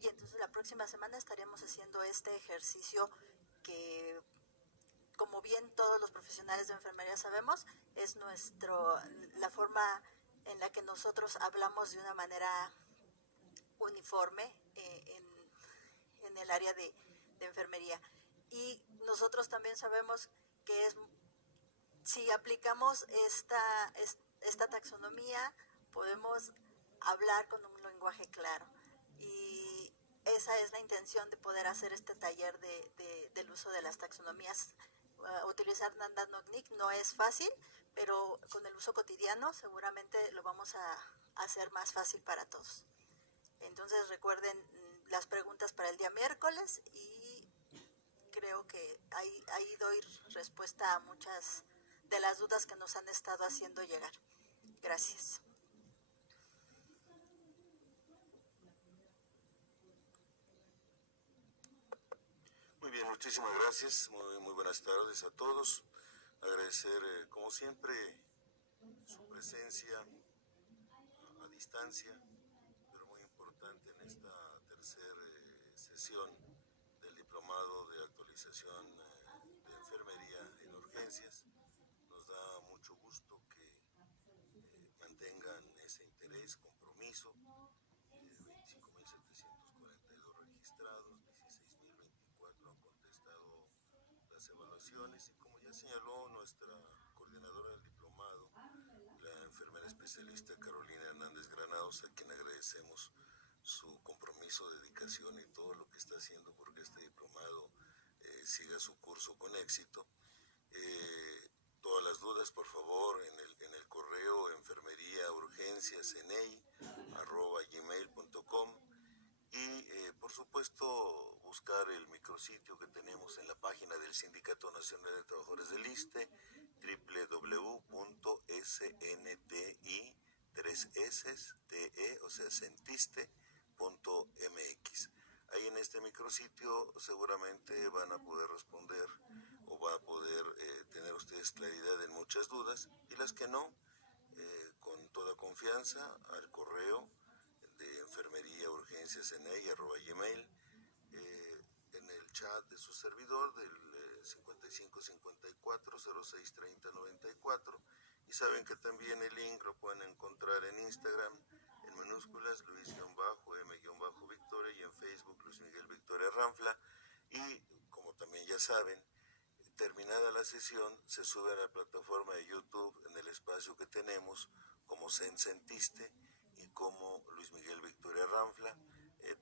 Y entonces la próxima semana estaremos haciendo este ejercicio que, como bien todos los profesionales de enfermería sabemos, es la forma en la que nosotros hablamos de una manera uniforme en el área de enfermería. Y nosotros también sabemos que si aplicamos esta taxonomía, podemos hablar con un lenguaje claro. Y esa es la intención de poder hacer este taller del uso de las taxonomías. Utilizar Nanda Nocnic no es fácil, pero con el uso cotidiano seguramente lo vamos a hacer más fácil para todos. Entonces recuerden las preguntas para el día miércoles y creo que ahí doy respuesta a muchas de las dudas que nos han estado haciendo llegar. Gracias. Muy bien, muchísimas gracias. Muy buenas tardes a todos. Agradecer, como siempre, su presencia a distancia, pero muy importante en esta tercera sesión del Diplomado de Actualización de Enfermería en Urgencias. Nos da mucho gusto que mantengan ese interés, compromiso. 25.742 registrados, 16.024 han contestado las evaluaciones y como ya señaló nuestra coordinadora del diplomado, la enfermera especialista Carolina Hernández Granados, a quien agradecemos su compromiso, dedicación y todo lo que está haciendo porque este diplomado siga su curso con éxito. Todas las dudas, por favor, en el correo enfermeriaurgenciasenei@gmail.com y, por supuesto, buscar el micrositio que tenemos en la página del Sindicato Nacional de Trabajadores del ISSSTE, www.snti3ste, o sea, sentiste.mx. Ahí en este micrositio seguramente van a poder responder o va a poder tener ustedes claridad en muchas dudas, y las que no, con toda confianza al correo de enfermeriaurgenciasenei@gmail, en el chat de su servidor del 5554-063094, y saben que también el link lo pueden encontrar en Instagram en minúsculas Luis-M-Victoria, y en Facebook Luis Miguel Victoria Ranfla. Y como también ya saben, terminada la sesión se sube a la plataforma de YouTube en el espacio que tenemos como Sentiste y como Luis Miguel Victoria Ranfla.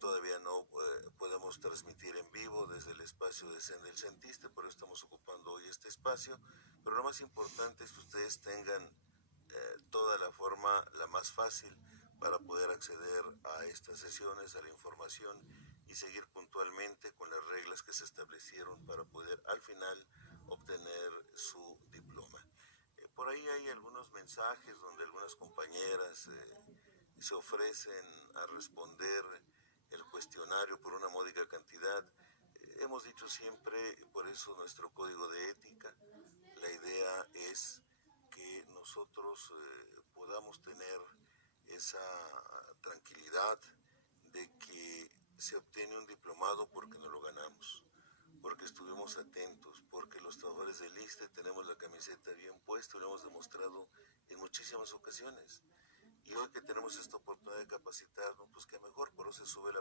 Todavía no podemos transmitir en vivo desde el espacio de Zen del Sentiste, pero estamos ocupando hoy este espacio. Pero lo más importante es que ustedes tengan toda la forma, la más fácil, para poder acceder a estas sesiones, a la información y seguir puntualmente con las reglas que se establecieron para poder al final obtener su diploma. Por ahí hay algunos mensajes donde algunas compañeras se ofrecen a responder el cuestionario por una módica cantidad. Hemos dicho siempre, por eso nuestro código de ética, la idea es que nosotros podamos tener esa tranquilidad de que se obtiene un diplomado porque nos lo ganamos, porque estuvimos atentos, porque los trabajadores del ISSSTE tenemos la camiseta bien puesta y lo hemos demostrado en muchísimas ocasiones. Y hoy que tenemos esta oportunidad de capacitarnos, pues qué mejor, por eso se sube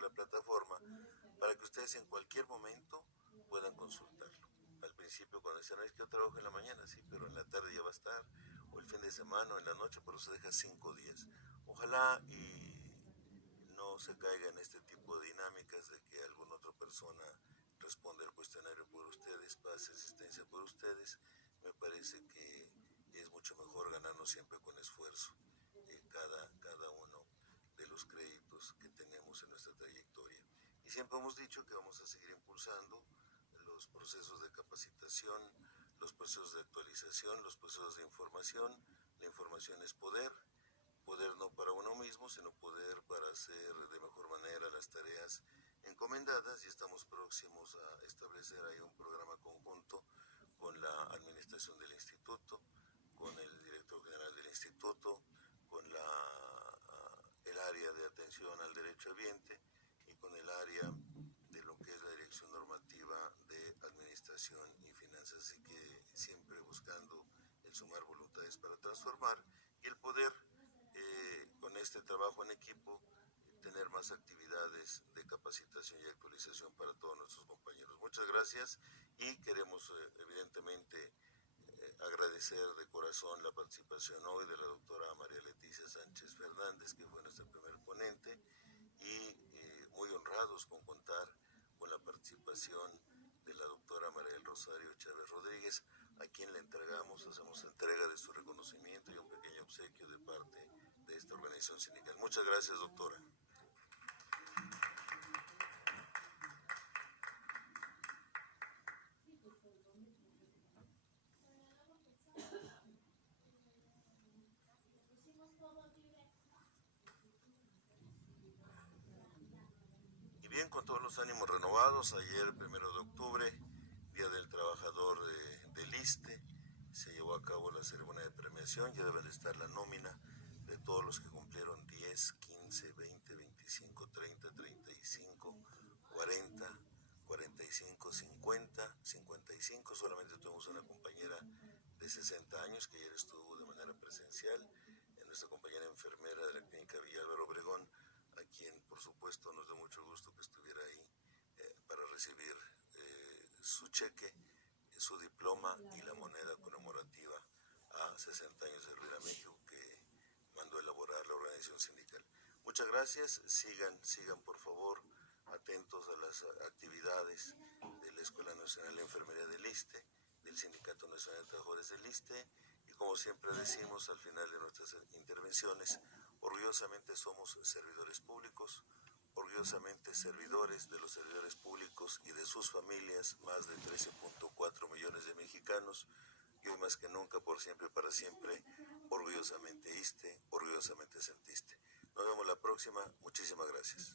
la plataforma para que ustedes en cualquier momento puedan consultarlo. Al principio cuando decían, es que yo trabajo en la mañana, sí, pero en la tarde ya va a estar, o el fin de semana o en la noche, pero se deja 5 días. Ojalá y no se caiga en este tipo de dinámicas de que alguna otra persona responde al cuestionario por ustedes, pase asistencia por ustedes. Me parece que es mucho mejor ganarnos siempre con esfuerzo cada uno de los créditos que tenemos en nuestra trayectoria. Y siempre hemos dicho que vamos a seguir impulsando los procesos de capacitación, los procesos de actualización, los procesos de información. La información es poder, poder no para uno mismo, sino poder para hacer de mejor manera las tareas encomendadas, y estamos próximos a establecer ahí un programa conjunto con la administración del instituto, con el director general del instituto, con el área de atención al derecho habiente y con el área de lo que es la dirección normativa de administración y finanzas. Así que siempre buscando el sumar voluntades para transformar y el poder con este trabajo en equipo tener más actividades de capacitación y actualización para todos nuestros compañeros. Muchas gracias, y queremos evidentemente agradecer de corazón la participación hoy de la doctora María Leticia Sánchez Fernández, que fue nuestra primer ponente, y muy honrados con contar con la participación de la doctora María del Rosario Chávez Rodríguez, a quien le hacemos entrega de su reconocimiento y un pequeño obsequio de parte de esta organización sindical. Muchas gracias, doctora. Y bien, con todos los ánimos renovados, ayer, 1 de octubre, Día del Trabajador de del ISSSTE. Se llevó a cabo la ceremonia de premiación, ya debe de estar la nómina de todos los que cumplieron 10, 15, 20, 25, 30, 35, 40, 45, 50, 55. Solamente tuvimos una compañera de 60 años que ayer estuvo de manera presencial, nuestra compañera enfermera de la clínica Villalba Obregón, a quien por supuesto nos da mucho gusto que estuviera ahí para recibir su cheque, su diploma y la moneda conmemorativa a 60 años de servir a México que mandó elaborar la organización sindical. Muchas gracias, sigan por favor atentos a las actividades de la Escuela Nacional de Enfermería del ISSSTE, del Sindicato Nacional de Trabajadores del ISSSTE, y como siempre decimos al final de nuestras intervenciones, orgullosamente somos servidores públicos, orgullosamente servidores de los servidores públicos y de sus familias, más de 13.4 millones de mexicanos, y hoy más que nunca, por siempre y para siempre, orgullosamente ISSSTE, orgullosamente CENTISTE. Nos vemos la próxima, muchísimas gracias.